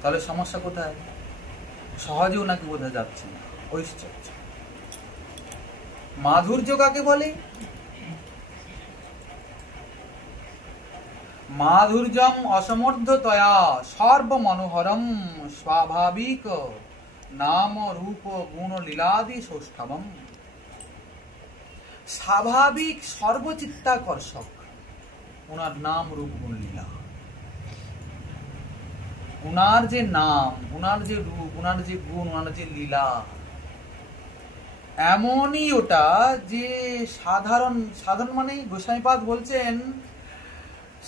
তাহলে সমস্যা কোথায়? সহজে ওনাকে বোঝা যাচ্ছে না। ঐশ্বর্য। মাধুর্য কাকে বলে? মাধুর্যম অসমর্থতয়া সর্বমনোহরম স্বাভাবিক নাম রূপ গুণ লীলাদি সৌষ্ঠবম। স্বাভাবিক সর্বচিত্তাকর্ষক ওনার নাম রূপ গুণ লীলা। ওনার যে নাম, ওনার যে রূপ, ওনার যে গুণ, ওনার যে লীলা, এমনই ওটা যে সাধারণ মানে গোসাইপাদ বলছেন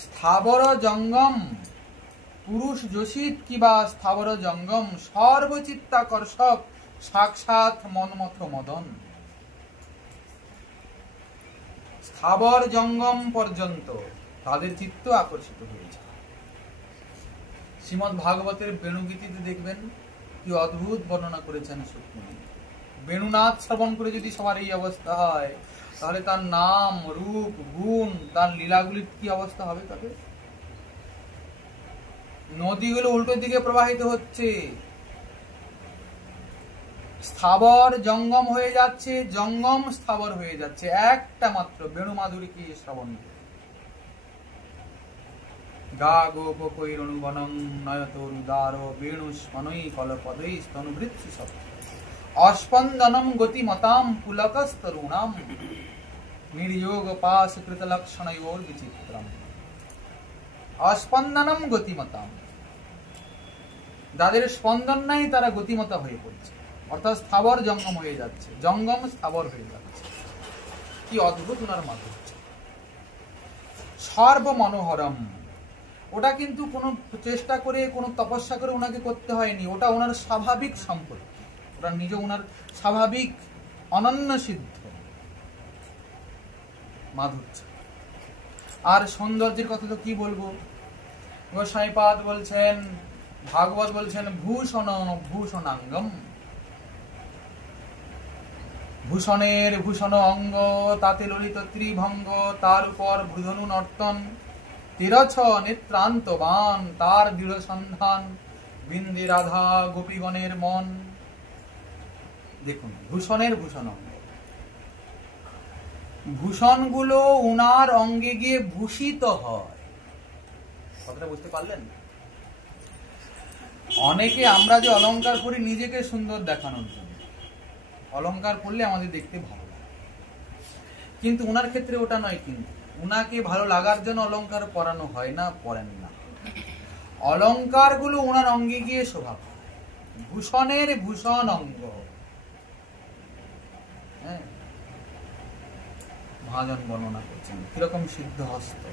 স্থাবর জঙ্গম পুরুষ যোশিত কিবা স্থাবর জঙ্গম সর্বচিত্তাকর্ষক সাক্ষাৎ মনমথ মদন। স্থাবর জঙ্গম পর্যন্ত তাদের চিত্ত আকর্ষিত হয়েছে। শ্রীমদ্ ভাগবতের বেণুগীতিতে দেখবেন কি অদ্ভুত বর্ণনা করেছেন সুখমণি। বেণুনাথ শ্রবণ করে যদি সবার এই অবস্থা হয়, তাহলে তার নাম রূপ গুণ, তার লীলাগুলির কি অবস্থা হবে? তবে নদীগুলো উল্টো দিকে প্রবাহিত হচ্ছে, স্থাবর জঙ্গম হয়ে যাচ্ছে, জঙ্গম স্থাবর হয়ে যাচ্ছে একটা মাত্র বেণু মাধুরী কি শ্রবণ। গা গোপ কৈরণুবনং নয়তরুদার বেণুষ্মনৈ কলপদৈ স্তনুবৃত্তি সব অস্পন্দনম গতিমতাম পুলকস্তরুণাম নির্যোগ পাশ কৃত লক্ষণয়োর বিচিত্রম। অস্পন্দনম গতিমতাম, যাদের স্পন্দন নাই তারা গতিমতা হয়ে পড়ছে, অর্থাৎ স্থাবর জঙ্গম হয়ে যাচ্ছে, জঙ্গম স্থাবর হয়ে যাচ্ছে। কি অদ্ভুত ওনার মাধুর্য। সর্বমনোহরম, ওটা কিন্তু কোনো চেষ্টা করে কোনো তপস্যা করে ওনাকে করতে হয়নি, ওটা ওনার স্বাভাবিক সম্পত্তি, ওটা ওনার স্বাভাবিক অনন্য সিদ্ধ মাধুর্য। আর সৌন্দর্যের কথা তো কি বলবো। গোসাইপাদ বলছেন, ভাগবত বলছেন ভূষণ ভূষণাঙ্গম, ভূষণের ভূষণ অঙ্গ, তাতে ললিত ত্রিভঙ্গ, তার উপর ভ্রুধনু নর্তন, তিরছ নেত্রান্ত বান, তার দৃঢ় সন্ধান, বিন্দে রাধা গোপীগণের মন। দেখুন ভূষণের ভূষণ অঙ্গ, ভূষণগুলো উনার অঙ্গে গিয়ে ভূষিত হয়। কথাটা বুঝতে পারলেন? অনেকে আমরা যে অলংকার করি নিজেকে সুন্দর দেখানোর জন্য, অলংকার করলে আমাদের দেখতে ভালো লাগে, কিন্তু ওনার ক্ষেত্রে ওটা নয়। কিন্তু উনাকে ভালো লাগার জন্য অলংকার পরানো হয় না, পরেন না। অলংকার গুলো ওনার অঙ্গে গিয়ে শোভা পায়, ভূষণের ভূষণ অঙ্গ। হ্যাঁ, মহাজন বর্ণনা করছেন কিরকম সিদ্ধ হস্ত।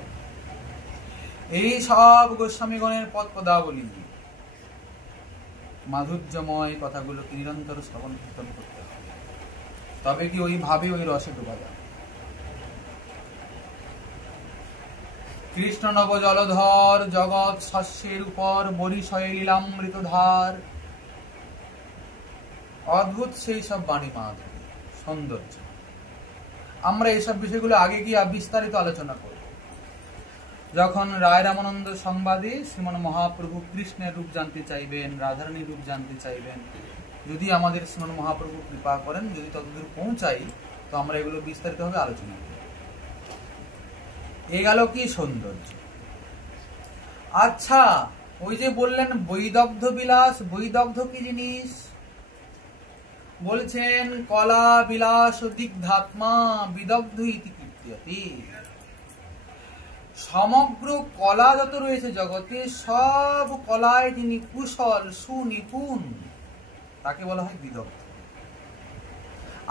এই সব গোস্বামীগণের পদ পদাবলী, মাধুর্যময় কথাগুলোকে নিরন্তর শ্রবণ কীর্তন করতে হবে, তবে কি ওইভাবে ওই রসে ডোবা যাবে। কৃষ্ণ নব জলধর, জগৎ শস্যের উপর বরিশয়ে লীলামৃত ধার। অদ্ভুত সেই সব বাণী, মাধুরী, সৌন্দর্য। আমরা এইসব বিষয়গুলো আগে গিয়ে বিস্তারিত আলোচনা করব যখন রায় রামানন্দ সংবাদে শ্রীমন মহাপ্রভু কৃষ্ণের রূপ জানতে চাইবেন, রাধারানীর রূপ জানতে চাইবেন। যদি আমাদের শ্রীমন মহাপ্রভু কৃপা করেন, যদি ততদূর পৌঁছাই, তো আমরা এগুলো বিস্তারিতভাবে আলোচনা করব। এ গেল কি সৌন্দর্য। আচ্ছা, ওই যে বললেন বৈদগ্ধ বিলাস, বৈদগ্ধ কি জিনিস? বলছেন কলা বিলাস দিগ্ধাত্মা বিদগ্ধ ইতি কীর্ত্যতি। সমগ্র কলা যত রয়েছে জগতে, সব কলায় যিনি কুশল সুনিপুণ, তাকে বলা হয় বিদগ্ধ।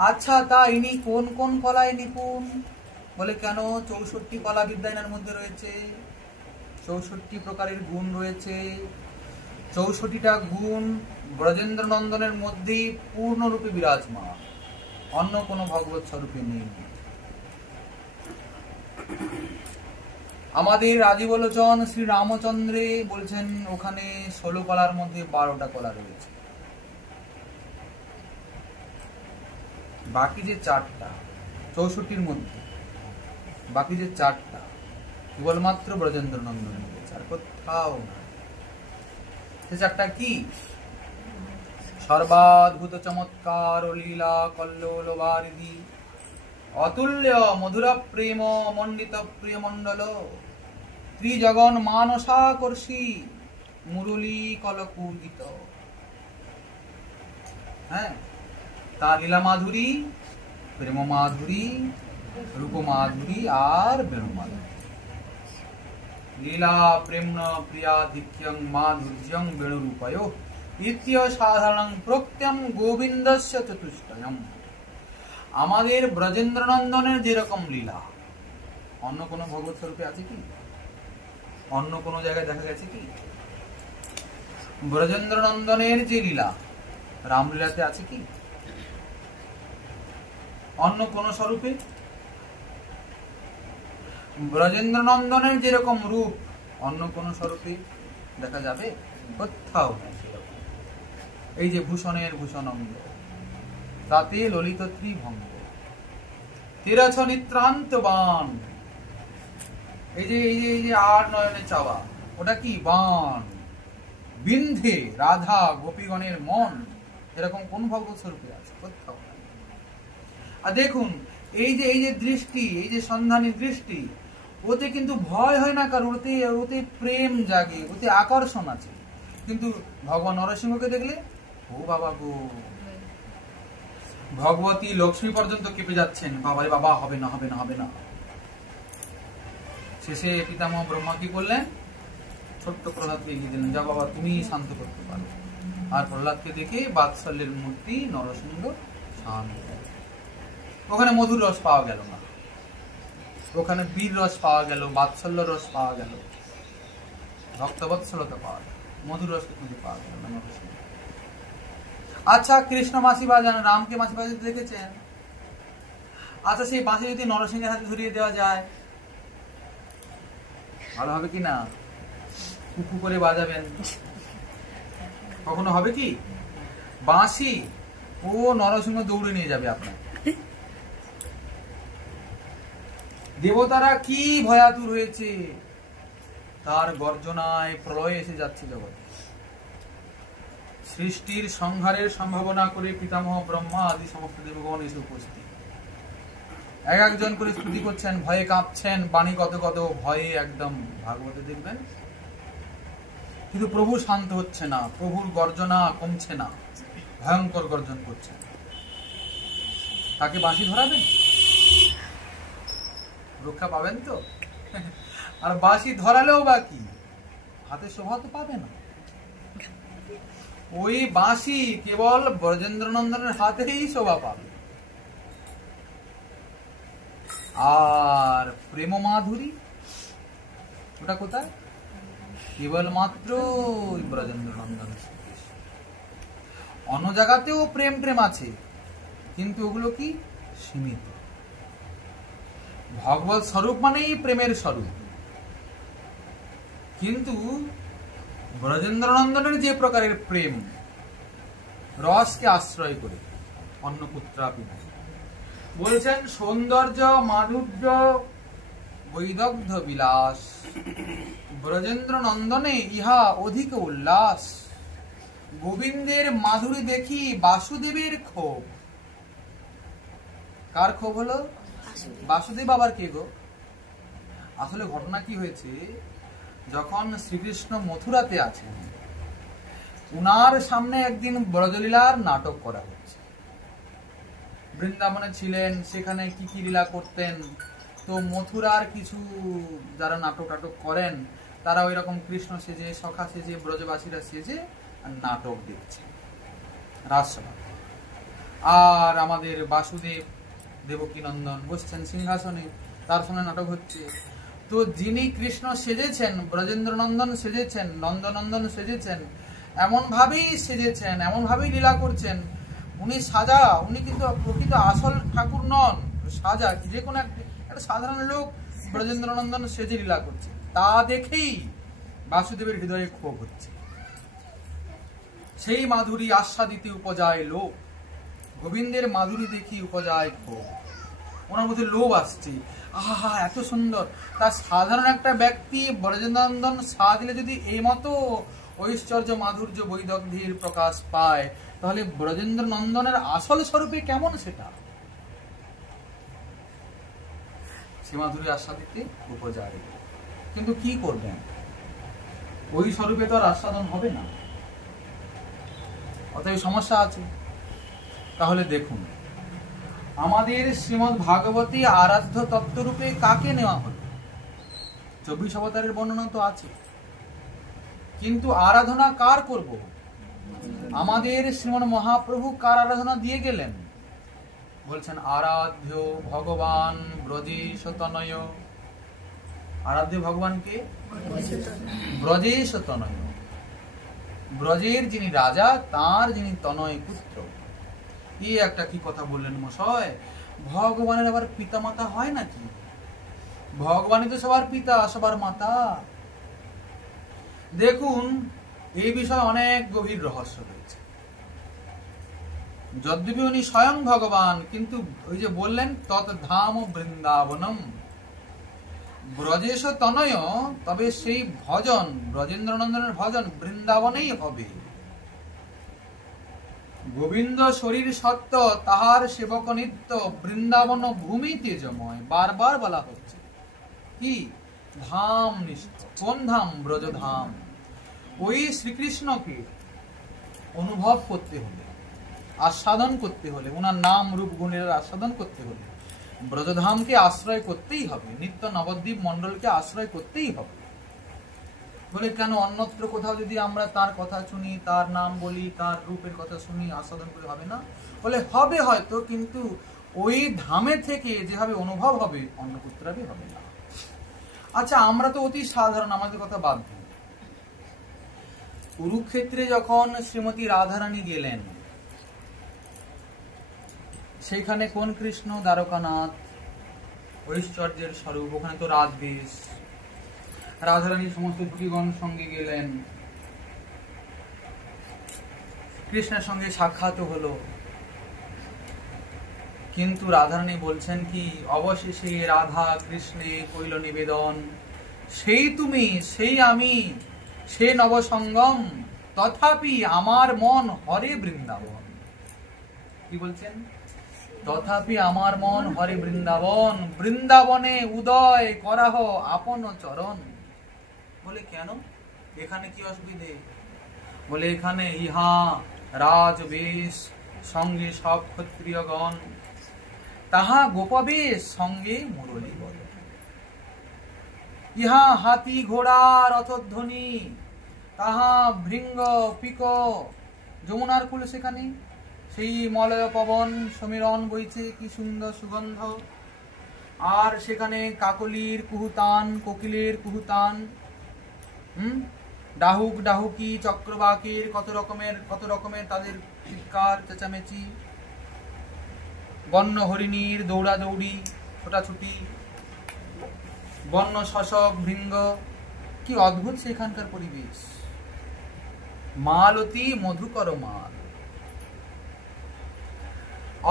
আচ্ছা, তা ইনি কোন কোন কলায় নিপুণ? বলে কেন? 64 কলা বিদ্যা এনার মধ্যে রয়েছে, 64 প্রকারের গুণ রয়েছে। 64টা গুণ ব্রজেন্দ্র নন্দনের মধ্যেই পূর্ণরূপে বিরাজমান, অন্য কোনো ভগবত স্বরূপে নেই। আমাদের রাজীবলোচন শ্রী রামচন্দ্রে বলছেন ওখানে 16 কলার মধ্যে 12টা কলা রয়েছে, বাকি যে 4টা 64-র মধ্যে বাকি যে 4টা কেবলমাত্র ব্রজেন্দ্র নন্দনের রয়েছে, আর কোথাও না। সে 4টা কি? সর্বাদ্ভুত চমৎকার ও লীলা কল্লোল বারিধি, অতুল্য মধুর প্রেম মণ্ডিত প্রিয় মণ্ডল, ত্রিজগন মানসাকর্ষী মুরলী কলকুদিত। হ্যাঁ, তার লীলা মাধুরী, প্রেম মাধুরী, রূপ মাধুরী আর বেণু মাধুরী। লীলা প্রেম প্রিয়াধিক্যং মাধুর্যং বেণুরূপয় ইত্য সাধারণং প্রত্যম গোবিন্দস্য চতুষ্টয়ম। আমাদের ব্রজেন্দ্র নন্দনের যেরকম লীলা, অন্য কোন ভগবত স্বরূপে আছে কি? অন্য কোন জায়গায় দেখা গেছে কি? ব্রজেন্দ্র নন্দনের যে লীলা রামলীলাতে আছে কি? অন্য কোন স্বরূপে? ব্রজেন্দ্র নন্দনের যেরকম রূপ অন্য কোন স্বরূপে দেখা যাবে? কোথাও নেই সেরকম। এই যে ভূষণের ভূষণ অঙ্গ, তাতে ললিত ত্রিভঙ্গ, তিরছ নিত্রান্ত বাণ। এই যে আর নয়নে চাওয়া, ওটা কি? বাণ। বিন্ধে রাধা গোপীগণের মন, এরকম কোন ভগবত স্বরূপে আছে? কোথাও নাই। আর দেখুন এই যে দৃষ্টি, এই যে সন্ধানী দৃষ্টি, ওতে কিন্তু ভয় হয় না, কারণ ওতে প্রেম জাগে, ওতে আকর্ষণ আছে। কিন্তু ভগবান নরসিংহকে দেখলে ও বাবা গো, ভগবতী লক্ষ্মী পর্যন্ত কেঁপে যাচ্ছেন, বাবা রে বাবা, হবে না হবে না হবে না। শেষে পিতামহ ব্রহ্মা কি করলেন? ছোট্ট প্রহ্লাদকে এগিয়ে দিলেন, যা বাবা তুমি শান্ত করতে পারো। আর প্রহ্লাদকে দেখে বাৎসল্যের মূর্তি নরসিংহ শান্ত। ওখানে মধুর রস পাওয়া গেল না, ওখানে বীর রস পাওয়া গেল, বাৎসল্য রস পাওয়া গেল, ভক্তবৎসলতা পাওয়া গেল, মধুর রস কিন্তু পাওয়া গেল না নরসিংহ। আচ্ছা, কৃষ্ণ বাঁশি বাজান, রামকে বাঁশি বাজাতে দেখেছেন? আচ্ছা, সেই বাঁশি যদি নরসিংহের হাতে ধরিয়ে দেওয়া যায়, ভালো হবে কি না? কুকু করে বাজাবেন, কখনো হবে কি? বাঁশি ও নরসিংহ দৌড়ে নিয়ে যাবে আপনার। দেবতারা কি ভয়াতুর হয়েছে, তার গর্জনায় প্রলয় এসে যাচ্ছে জগৎ। সৃষ্টির সংহারের সম্ভাবনা করে পিতামহ ব্রহ্মা আদি সমস্ত দেবগণ এসে উপস্থিত, এক একজন করে স্তুতি করছেন, ভয়ে কাঁপছেন, বাণী কত কত ভয়ে একদম ভাগবতে দেখবেন। কিন্তু প্রভু শান্ত হচ্ছে না, প্রভুর গর্জনা কমছে না, ভয়ঙ্কর গর্জন করছেন। তাকে বাঁশি ধরাবেন? রক্ষা পাবেন তো? আর বাঁশি ধরালেও বা কি, হাতে শোভা তো পাবে না। ওই বাঁশি কেবল ব্রজেন্দ্রনন্দনের হাতেই শোভা পাবে। আর প্রেম মাধুরী ওটা কোথায়? কেবলমাত্র ব্রজেন্দ্রনন্দন। অন্য জায়গাতেও প্রেম প্রেম আছে, কিন্তু ওগুলো কি সীমিত। ভগবত স্বরূপ মানেই প্রেমের স্বরূপ। কিন্তু ব্রজেন্দ্রনন্দনের যে প্রকারের প্রেম, রসকে আশ্রয় করে, অন্য পুত্রাপি নাই। বলছেন সৌন্দর্য মাধুর্য বৈদগ্ধ বিলাস, ব্রজেন্দ্র নন্দনে ইহা অধিক উল্লাস। গোবিন্দের মাধুরী দেখি বাসুদেবের ক্ষোভ। কার ক্ষোভ হলো? বাসুদেব আবার কে গো? আসলে ঘটনা কি হয়েছে, যখন শ্রীকৃষ্ণ মথুরাতে আছেন, উনার সামনে একদিন ব্রজলীলার নাটক করা হচ্ছে। বৃন্দাবনে ছিলেন, সেখানে কি কি লীলা করতেন, তো মথুরার কিছু যারা নাটক টাটক করেন, তারা ওই রকম কৃষ্ণ সেজে, সখা সেজে, ব্রজবাসীরা সেজে নাটক দেখছে রাজসভা। আর আমাদের বাসুদেব দেবকী নন্দন বসছেন সিংহাসনে, তার সঙ্গে নাটক হচ্ছে। তো যিনি কৃষ্ণ সেজেছেন, ব্রজেন্দ্র নন্দন সেজেছেন, নন্দনন্দন সেজেছেন, এমন ভাবেই সেজেছেন, এমন ভাবেই লীলা করছেন। উনি সাজা, উনি কিন্তু প্রকৃত আসল ঠাকুর নন, সাজা যে কোনো একটা সাধারণ লোক ব্রজেন্দ্র নন্দন সেজে লীলা করছে। তা দেখেই বাসুদেবের হৃদয়ে ক্ষোভ হচ্ছে। সেই মাধুরী আস্বাদিতে উপজায় লোভ, গোবিন্দের মাধুরী দেখি উপজায় ক্ষোভ। ওনার মধ্যে লোভ আসছে, আহা এত সুন্দর। তার সাধারণ একটা ব্যক্তি ব্রজেন্দ্রনন্দন সাজলে যদি এই মতো ঐশ্বর্য মাধুর্য বৈদগ্ধির প্রকাশ পায়, তাহলে ব্রজেন্দ্র নন্দনের আসল স্বরূপে কেমন সেটা? সে মাধুরী আস্বাদিতে উপজায়। কিন্তু কি করবেন, ওই স্বরূপে তো আর আস্বাদন হবে না, অতএব সমস্যা আছে। তাহলে দেখুন, আমাদের শ্রীমদ্ ভাগবতী আরাধ্য তত্ত্বরূপে কাকে নেওয়া হলো? 24 অবতারের বর্ণনা তো আছে, কিন্তু আরাধনা কার করব? আমাদের শ্রীমন মহাপ্রভু কার আরাধনা দিয়ে গেলেন? বলছেন আরাধ্য ভগবান ব্রজেশ তনয়। আরাধ্য ভগবান কে? ব্রজেশ তনয়। ব্রজের যিনি রাজা, তার যিনি তনয় পুত্র। এই একটা কি কথা বললেন মশাই, ভগবানের আবার পিতা মাতা হয় নাকি? ভগবানই তো সবার পিতা, সবার মাতা। দেখুন, এই বিষয়ে অনেক গভীর রহস্য রয়েছে। যদ্যপি উনি স্বয়ং ভগবান, কিন্তু ওই যে বললেন তৎ ধাম বৃন্দাবনম, ব্রজেশ তনয়, তবে সেই ভজন, ব্রজেন্দ্রনন্দনের ভজন বৃন্দাবনেই হবে। গোবিন্দ শরীর সত্য, তাহার সেবক নিত্য, বৃন্দাবন ভূমি তেজময়। বারবার বলা হচ্ছে কি? ধাম নিষ্ঠ। কোন ধাম? ব্রজধাম। ওই শ্রীকৃষ্ণকে অনুভব করতে হলে, আস্বাদন করতে হলে, ওনার নাম রূপ গুণের আস্বাদন করতে হলে ব্রজধামকে আশ্রয় করতেই হবে, নিত্য নবদ্বীপ মন্ডলকে আশ্রয় করতেই হবে। বলে কেন অন্যত্র কোথাও যদি আমরা তার কথা শুনি, তার নাম বলি, তার রূপের কথা শুনি, আস্বাদন করে হবে না? বলে হবে হয়তো, কিন্তু ওই ধামে থেকে যেভাবে অনুভব হবে অন্য পুত্রাবি হবে না। আচ্ছা, আমরা তো অতি সাধারণ, আমাদের কথা বাদ দিই। কুরুক্ষেত্রে যখন শ্রীমতী রাধারানী গেলেন, সেখানে কোন কৃষ্ণ? দ্বারকানাথ, ঐশ্বর্যের স্বরূপ। ওখানে তো রাজবেশ, রাধারানী সমস্ত ভূগণ সঙ্গে গেলেন, কৃষ্ণের সঙ্গে সাক্ষাৎ হলো। কিন্তু রাধারানী বলছেন কি? অবশেষে রাধা কৃষ্ণে কইল নিবেদন, সেই তুমি, সেই আমি, সে নবসঙ্গম, তথাপি আমার মন হরে বৃন্দাবন। কি বলছেন? তথাপি আমার মন হরে বৃন্দাবন, বৃন্দাবনে উদয় করাহ আপন চরণ। বলে কেন? এখানে কি অসুবিধে? বলে এখানে ইহা রাজবেশ, সঙ্গে সব ক্ষত্রিয়গণ, তাহা গোপবেশ, সঙ্গে মুরলী বল। ইহা হাতি ঘোড়া রথধ্বনি, তাহা ভৃঙ্গ পিক। যমুনার কূল সেখানে, সেই মলয় পবন সমীরণ বইছে, কি সুন্দর সুগন্ধ। আর সেখানে কাকলির কুহুতান, কোকিলের কুহুতান, ডাহুক ডাহুকি চক্রবাকের কত রকমের তাদের চিৎকার চেঁচামেচি, বন্য হরিণীর দৌড়াদৌড়ি ছোটাছুটি, বন্য শশক ভৃঙ্গ, কি অদ্ভুত সেখানকার পরিবেশ। মালতী মধুকর মাল।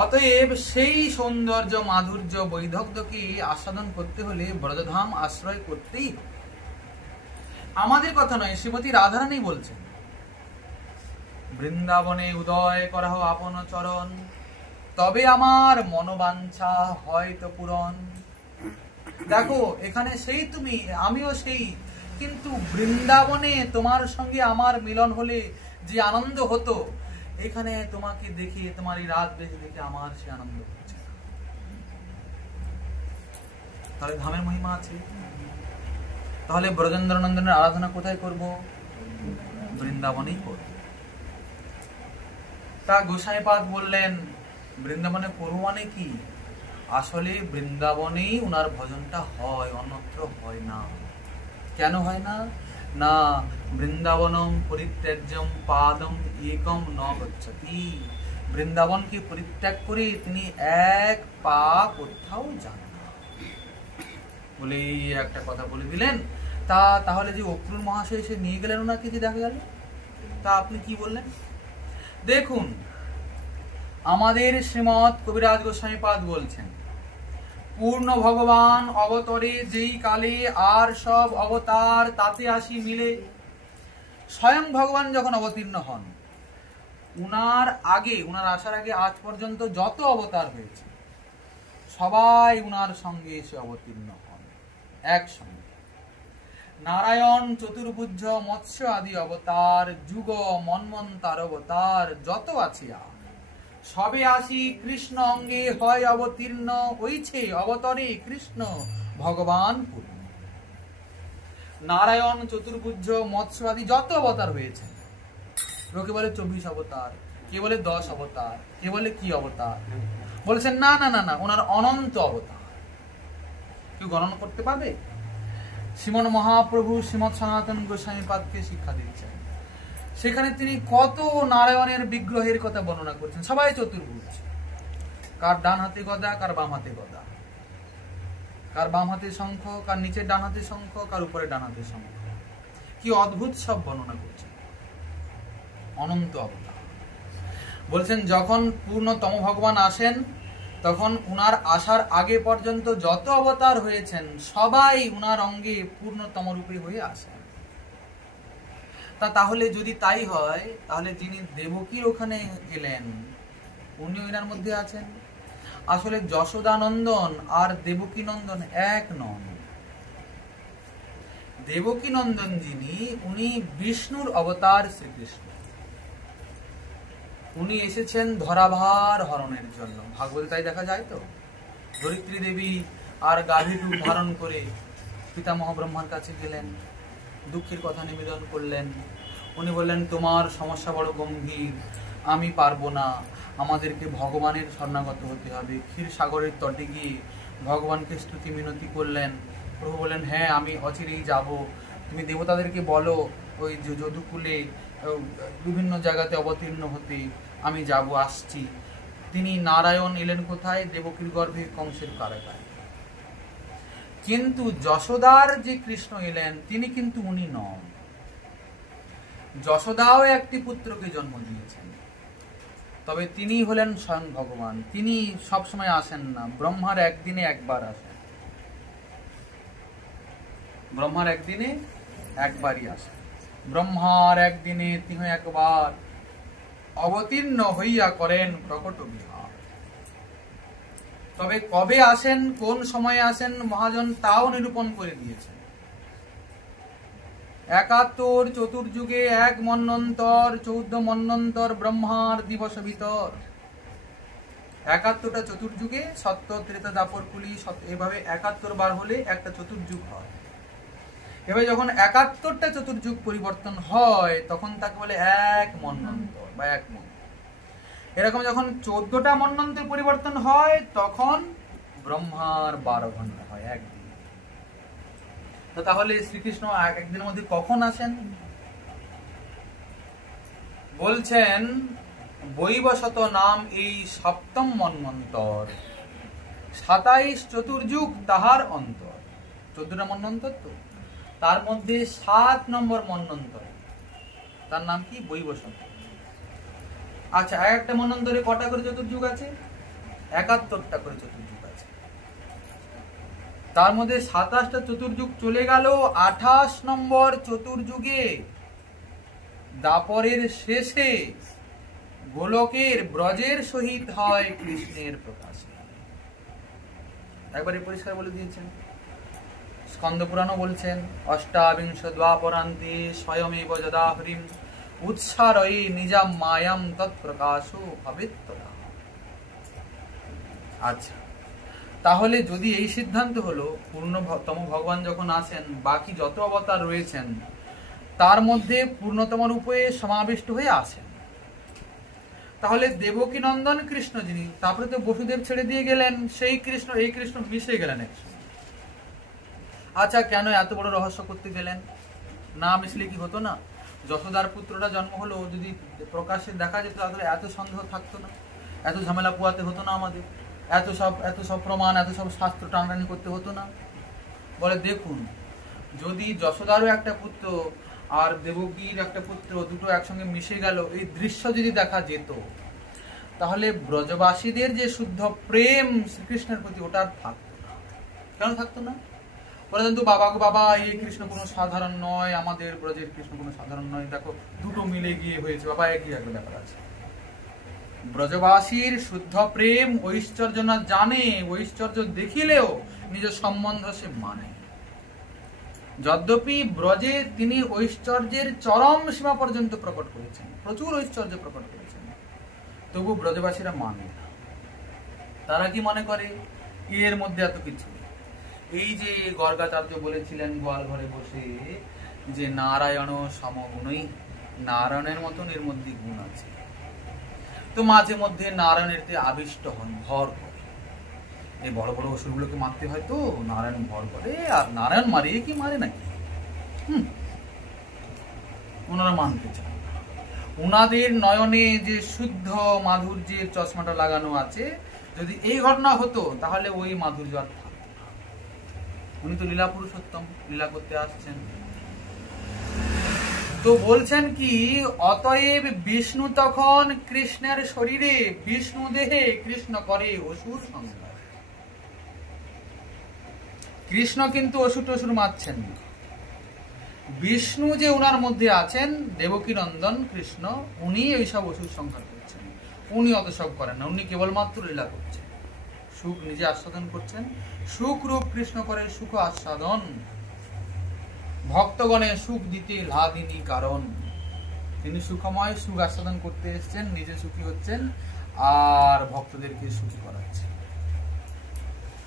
অতএব সেই সৌন্দর্য মাধুর্য বৈদগ্ধ্যকে আস্বাদন করতে হলে ব্রজধাম আশ্রয় করতেই হবে। আমাদের কথা নয়, শ্রীমতী রাধারানী বলছেন, বৃন্দাবনে উদয় করা আপন চরণ, তবে আমার মনোবাঞ্ছা হয়তো পূরণ। দেখো এখানে সেই তুমি, আমিও সেই, কিন্তু বৃন্দাবনে তোমার সঙ্গে আমার মিলন হলে যে আনন্দ হতো, এখানে তোমাকে দেখে, তোমার এই রাত বেশ দেখে আমার সে আনন্দ হচ্ছে। তাহলে ধামের মহিমা আছে। তাহলে ব্রজেন্দ্র নন্দনের আরাধনা কোথায় করব? বৃন্দাবনেই করব। তা গোসাইপাদ বললেন, বৃন্দাবনে করব মানে কি? আসলে বৃন্দাবনেই উনার ভজনটা হয়, অন্যত্র হয় না। কেন হয় না? না বৃন্দাবনম পরিত্যাজ্যম পাদম একম ন গচ্ছতি। বৃন্দাবনকে পরিত্যাগ করে তিনি এক পা কোথাও যান না বলে একটা কথা বলে দিলেন। তাহলে যে অক্রুর মহাশয় এসে নিয়ে গেলেন ওনাকে, যে দেখা গেল, তা আপনি কি বললেন? দেখুন, আমাদের শ্রীমৎ কবিরাজ গোস্বামীপাদ বলছেন, পূর্ণ ভগবান অবতরে যেই কালে আর সব অবতার তাতে আসি মিলে। স্বয়ং ভগবান যখন অবতীর্ণ হন, উনার আসার আগে আজ পর্যন্ত যত অবতার হয়েছে সবাই উনার সঙ্গে এসে অবতীর্ণ হন একসঙ্গে। নারায়ণ, চতুর্ভুজ, মৎস্য আদি অবতার, যুগ মন্বন্তার অবতার যত আছে সবে আসি কৃষ্ণ অঙ্গে হয় অবতীর্ণ হইছে অবতরে কৃষ্ণ ভগবান পূর্ণ। নারায়ণ, চতুর্ভুজ, মৎস্য আদি যত অবতার হয়েছে, লোকে বলে 24 অবতার, কে বলে 10 অবতার, কে বলে কি অবতার, বলেছেন না না না না, ওনার অনন্ত অবতার। কেউ গণনা করতে পারবে? শ্রীমন মহাপ্রভু শ্রীমৎ সনাতন গোস্বামীপাদকে শিক্ষা দিচ্ছেন, সেখানে তিনি কত নারায়ণের বিগ্রহের কথা বর্ণনা করছেন। সবাই চতুর্ভুজ, কার ডান হাতে গদা, কার বাম হাতে গদা, কার বাম হাতে শঙ্খ, কার নিচের ডান হাতে শঙ্খ, কার উপরে ডান হাতে শঙ্খ। কি অদ্ভুত সব বর্ণনা করছেন। অনন্ত অবতার বলছেন, যখন পূর্ণতম ভগবান আসেন, তখন উনার আসার আগে পর্যন্ত যত অবতার হয়েছেন সবাই উনার অঙ্গে পূর্ণতম রূপে হয়ে আসেন। তাহলে যদি তাই হয়, তাহলে যিনি দেবকীর ওখানে এলেন উনি এনার মধ্যে আছেন। আসলে যশোদানন্দন আর দেবকী নন্দন এক নন। দেবকী নন্দন যিনি, উনি বিষ্ণুর অবতার শ্রীকৃষ্ণ। উনি এসেছেন ধরাভার হরণের জন্য। ভাগবতে তাই দেখা যায় তো, ধরিত্রী দেবী আর গাভীর রূপ ধারণ করে পিতামহ ব্রহ্মার কাছে গেলেন, দুঃখের কথা নিবেদন করলেন। উনি বললেন, তোমার সমস্যা বড় গম্ভীর, আমি পারবো না, আমাদেরকে ভগবানের শরণাগত হতে হবে। ক্ষীরসাগরের তটে গিয়ে ভগবানকে স্তুতি মিনতি করলেন। প্রভু বললেন, হ্যাঁ আমি অচিরেই যাব, তুমি দেবতাদেরকে বলো ওই যদুকুলে বিভিন্ন জায়গাতে অবতীর্ণ হতে, আমি যাব, আসছি। তিনি নারায়ণ এলেন কোথায়? দেবকীর গর্ভে কংসের কারাগারে। কিন্তু যশোদার যে কৃষ্ণ এলেন, তিনি কিন্তু উনি নন। যশোদাও একটি পুত্রকে জন্ম দিয়েছেন, তবে তিনি হলেন স্বয়ং ভগবান। তিনি সবসময় আসেন না, ব্রহ্মার একদিনে একবার আসেন। ব্রহ্মার একদিনে একবারই আসেন। ব্রহ্মার একদিনে তিনি একবার অবতীর্ণ হইয়া করেন প্রকট বিহার। তবে কবে আসেন, কোন সময়ে আসেন, মহাজন তাও নিরূপণ করে দিয়েছেন। 71 চতুর্যুগে 1 মন্বন্তর, 14 মন্বন্তর ব্রহ্মার দিবস ভিতর। 71টা চতুর্যুগে, সত্য ত্রেতা দাপর কুলি, এভাবে 71 বার হলে একটা চতুর্যুগ হয়। এবার যখন ৭১টা চতুর্যুগ পরিবর্তন হয় তখন তাকে বলে এক মন্বন্তর বা এক মন্বন্তর। এরকম যখন ১৪টা মন্বন্তর পরিবর্তন হয় তখন ব্রহ্মার ১২ ঘন্টা হয় একদিন। তো তাহলে শ্রীকৃষ্ণ একদিনের মধ্যে কখন আসেন? বলছেন বৈবশত নাম এই সপ্তম মন্বন্তর, ২৭ চতুর্যুগ তাহার অন্তর। ১৪টা মন্বন্তর, তো তার মধ্যে ৭ নম্বর মন্বন্তর, তার নাম কি? বৈবশত। আচ্ছা, একটা মন্বন্তরে কটা করে চতুর্যুগ আছে? ৭১টা করে চতুর্যুগ আছে। তার মধ্যে ২৭টা চতুর্যুগ চলে গেল। ২৮ নম্বর চতুর্যুগে দাপরের শেষে গোলকের ব্রজের সহিত হয় কৃষ্ণের প্রকাশ। একবারে পরিষ্কার বলে দিয়েছেন। স্কন্দ পুরাণও বলছেন অষ্টাবিংশ দ্বাপরান্তে স্বয়মেব যদা হরিম উৎসারয়ে নিজাম মায়াম তৎপ্রকাশো ভবেত্তদা। আচ্ছা, তাহলে যদি এই সিদ্ধান্ত হলো পূর্ণতম ভগবান যখন আসেন, বাকি যত অবতার রয়েছেন তার মধ্যে পূর্ণতম রূপে সমাবিষ্ট হয়ে আসেন, তাহলে দেবকী নন্দন কৃষ্ণ যিনি, তারপরে তো বসুদেব ছেড়ে দিয়ে গেলেন, সেই কৃষ্ণ এই কৃষ্ণ মিশে গেলেন একসঙ্গে। আচ্ছা, কেন এত বড় রহস্য করতে গেলেন? না মিশলে কি হতো না? যশোদার পুত্রটা জন্ম হলো, যদি প্রকাশ্যে দেখা যেত তাহলে এত সন্দেহ থাকতো না, এত ঝামেলা পোয়াতে হতো না আমাদের, এত সব প্রমাণ, এত সব শাস্ত্র টানাটানি করতে হতো না। বলে দেখুন, যদি যশোদারও একটা পুত্র আর দেবকীর একটা পুত্র দুটো একসঙ্গে মিশে গেল, এই দৃশ্য যদি দেখা যেত, তাহলে ব্রজবাসীদের যে শুদ্ধ প্রেম শ্রীকৃষ্ণের প্রতি ওটা থাকতো না। কেন থাকতো না? বলে কিন্তু বাবা গো বাবা, এই কৃষ্ণ কোনো সাধারণ নয়, আমাদের ব্রজের কৃষ্ণ কোনো সাধারণ নয়, দেখো দুটো মিলে গিয়ে হয়েছে বাবা, একই একটা ব্যাপার আছে। ব্রজবাসীর শুদ্ধ প্রেম ঐশ্বর্য না জানে, ঐশ্বর্য দেখিলেও নিজ সম্বন্ধ সে মানে। যদ্যপি ব্রজে তিনি ঐশ্বর্যের চরম সীমা পর্যন্ত প্রকট করেছেন, প্রচুর ঐশ্বর্য প্রকট করেছেন, তবু ব্রজবাসীরা মানে না। তারা কি মনে করে এর মধ্যে এত কিছু? এই যে গর্গাচার্য বলেছিলেন গোয়াল ঘরে বসে যে নারায়ণ সমগুণই, নারায়ণের মতন এর মধ্যে গুণ আছে, তো মাঝে মধ্যে নারায়ণের আবিষ্ট হন, ভর করে। এই বড় বড় অসুরগুলোকে মারতে হয় তো নারায়ণ ভর করে, আর নারায়ণ মারিয়ে কি মারে নাকি? ওনারা মানতে চান না। ওনাদের নয়নে যে শুদ্ধ মাধুর্যের চশমাটা লাগানো আছে, যদি এই ঘটনা হতো তাহলে ওই মাধুর্য আর থাকতো না। উনি তো লীলা পুরুষোত্তম, লীলা করতে আসছেন। তো বলছেন কি, অতএব বিষ্ণু তখন কৃষ্ণের শরীরে, বিষ্ণু দেহে কৃষ্ণ করে অসুর সংহার। কৃষ্ণ কিন্তু অসুর টসুর মারছেন না। বিষ্ণু যে উনার মধ্যে আছেন, দেবকী নন্দন কৃষ্ণ, উনি এইসব অসুর সংহার করছেন। উনি অত সব করেন না, উনি কেবলমাত্র লীলা করছেন, সুখ নিজে আস্বাদন করছেন। সুখ রূপ কৃষ্ণ করে সুখ আস্বাদন, ভক্তগণে সুখ দিতে লাদিনী কারণ। তিনি সুখময়, সুখ আস্বাদন করতে এসছেন, নিজে সুখী হচ্ছেন আর ভক্তদেরকে সুখী করাচ্ছেন।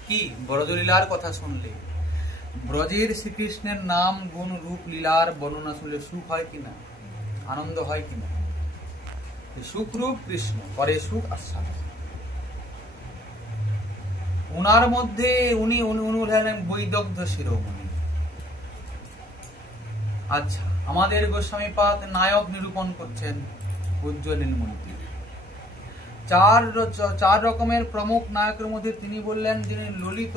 কি ব্রজলীলার কথা শুনলে, ব্রজের শ্রীকৃষ্ণের নাম গুণ রূপ লীলার বর্ণনা শুনলে সুখ হয় কিনা, আনন্দ হয় কিনা? সুখ রূপ কৃষ্ণ করে সুখ আস্বাদন। উনার মধ্যে উনি হলেন বৈদগ্ধ শিরোমণি। আচ্ছা, আমাদের গোস্বামীপাদ নায়ক নিরূপণ করছেন উজ্জ্বল নীলমণি। চার রকমের প্রমুখ নায়কের মধ্যে তিনি বললেন যিনি ললিত,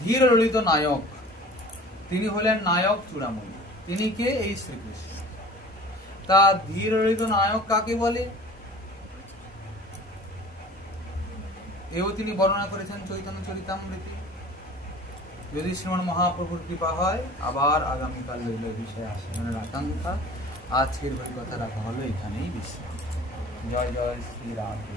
ধীর ললিত নায়ক, তিনি হলেন নায়ক চূড়ামণি। তিনি কে? এই শ্রীকৃষ্ণ। তা ধীর ললিত নায়ক কাকে বলে? এও তিনি বর্ণনা করেছেন চৈতন্য চরিতামৃতে। যদি শ্রীমন মহাপ্রভুর কৃপা হয় আবার আগামীকাল লইল বিষয় আসে মনের আকাঙ্ক্ষা। আজকের কথা রাখা হলো এখানেই বিশ্রাম। জয় জয় শ্রী রাধে।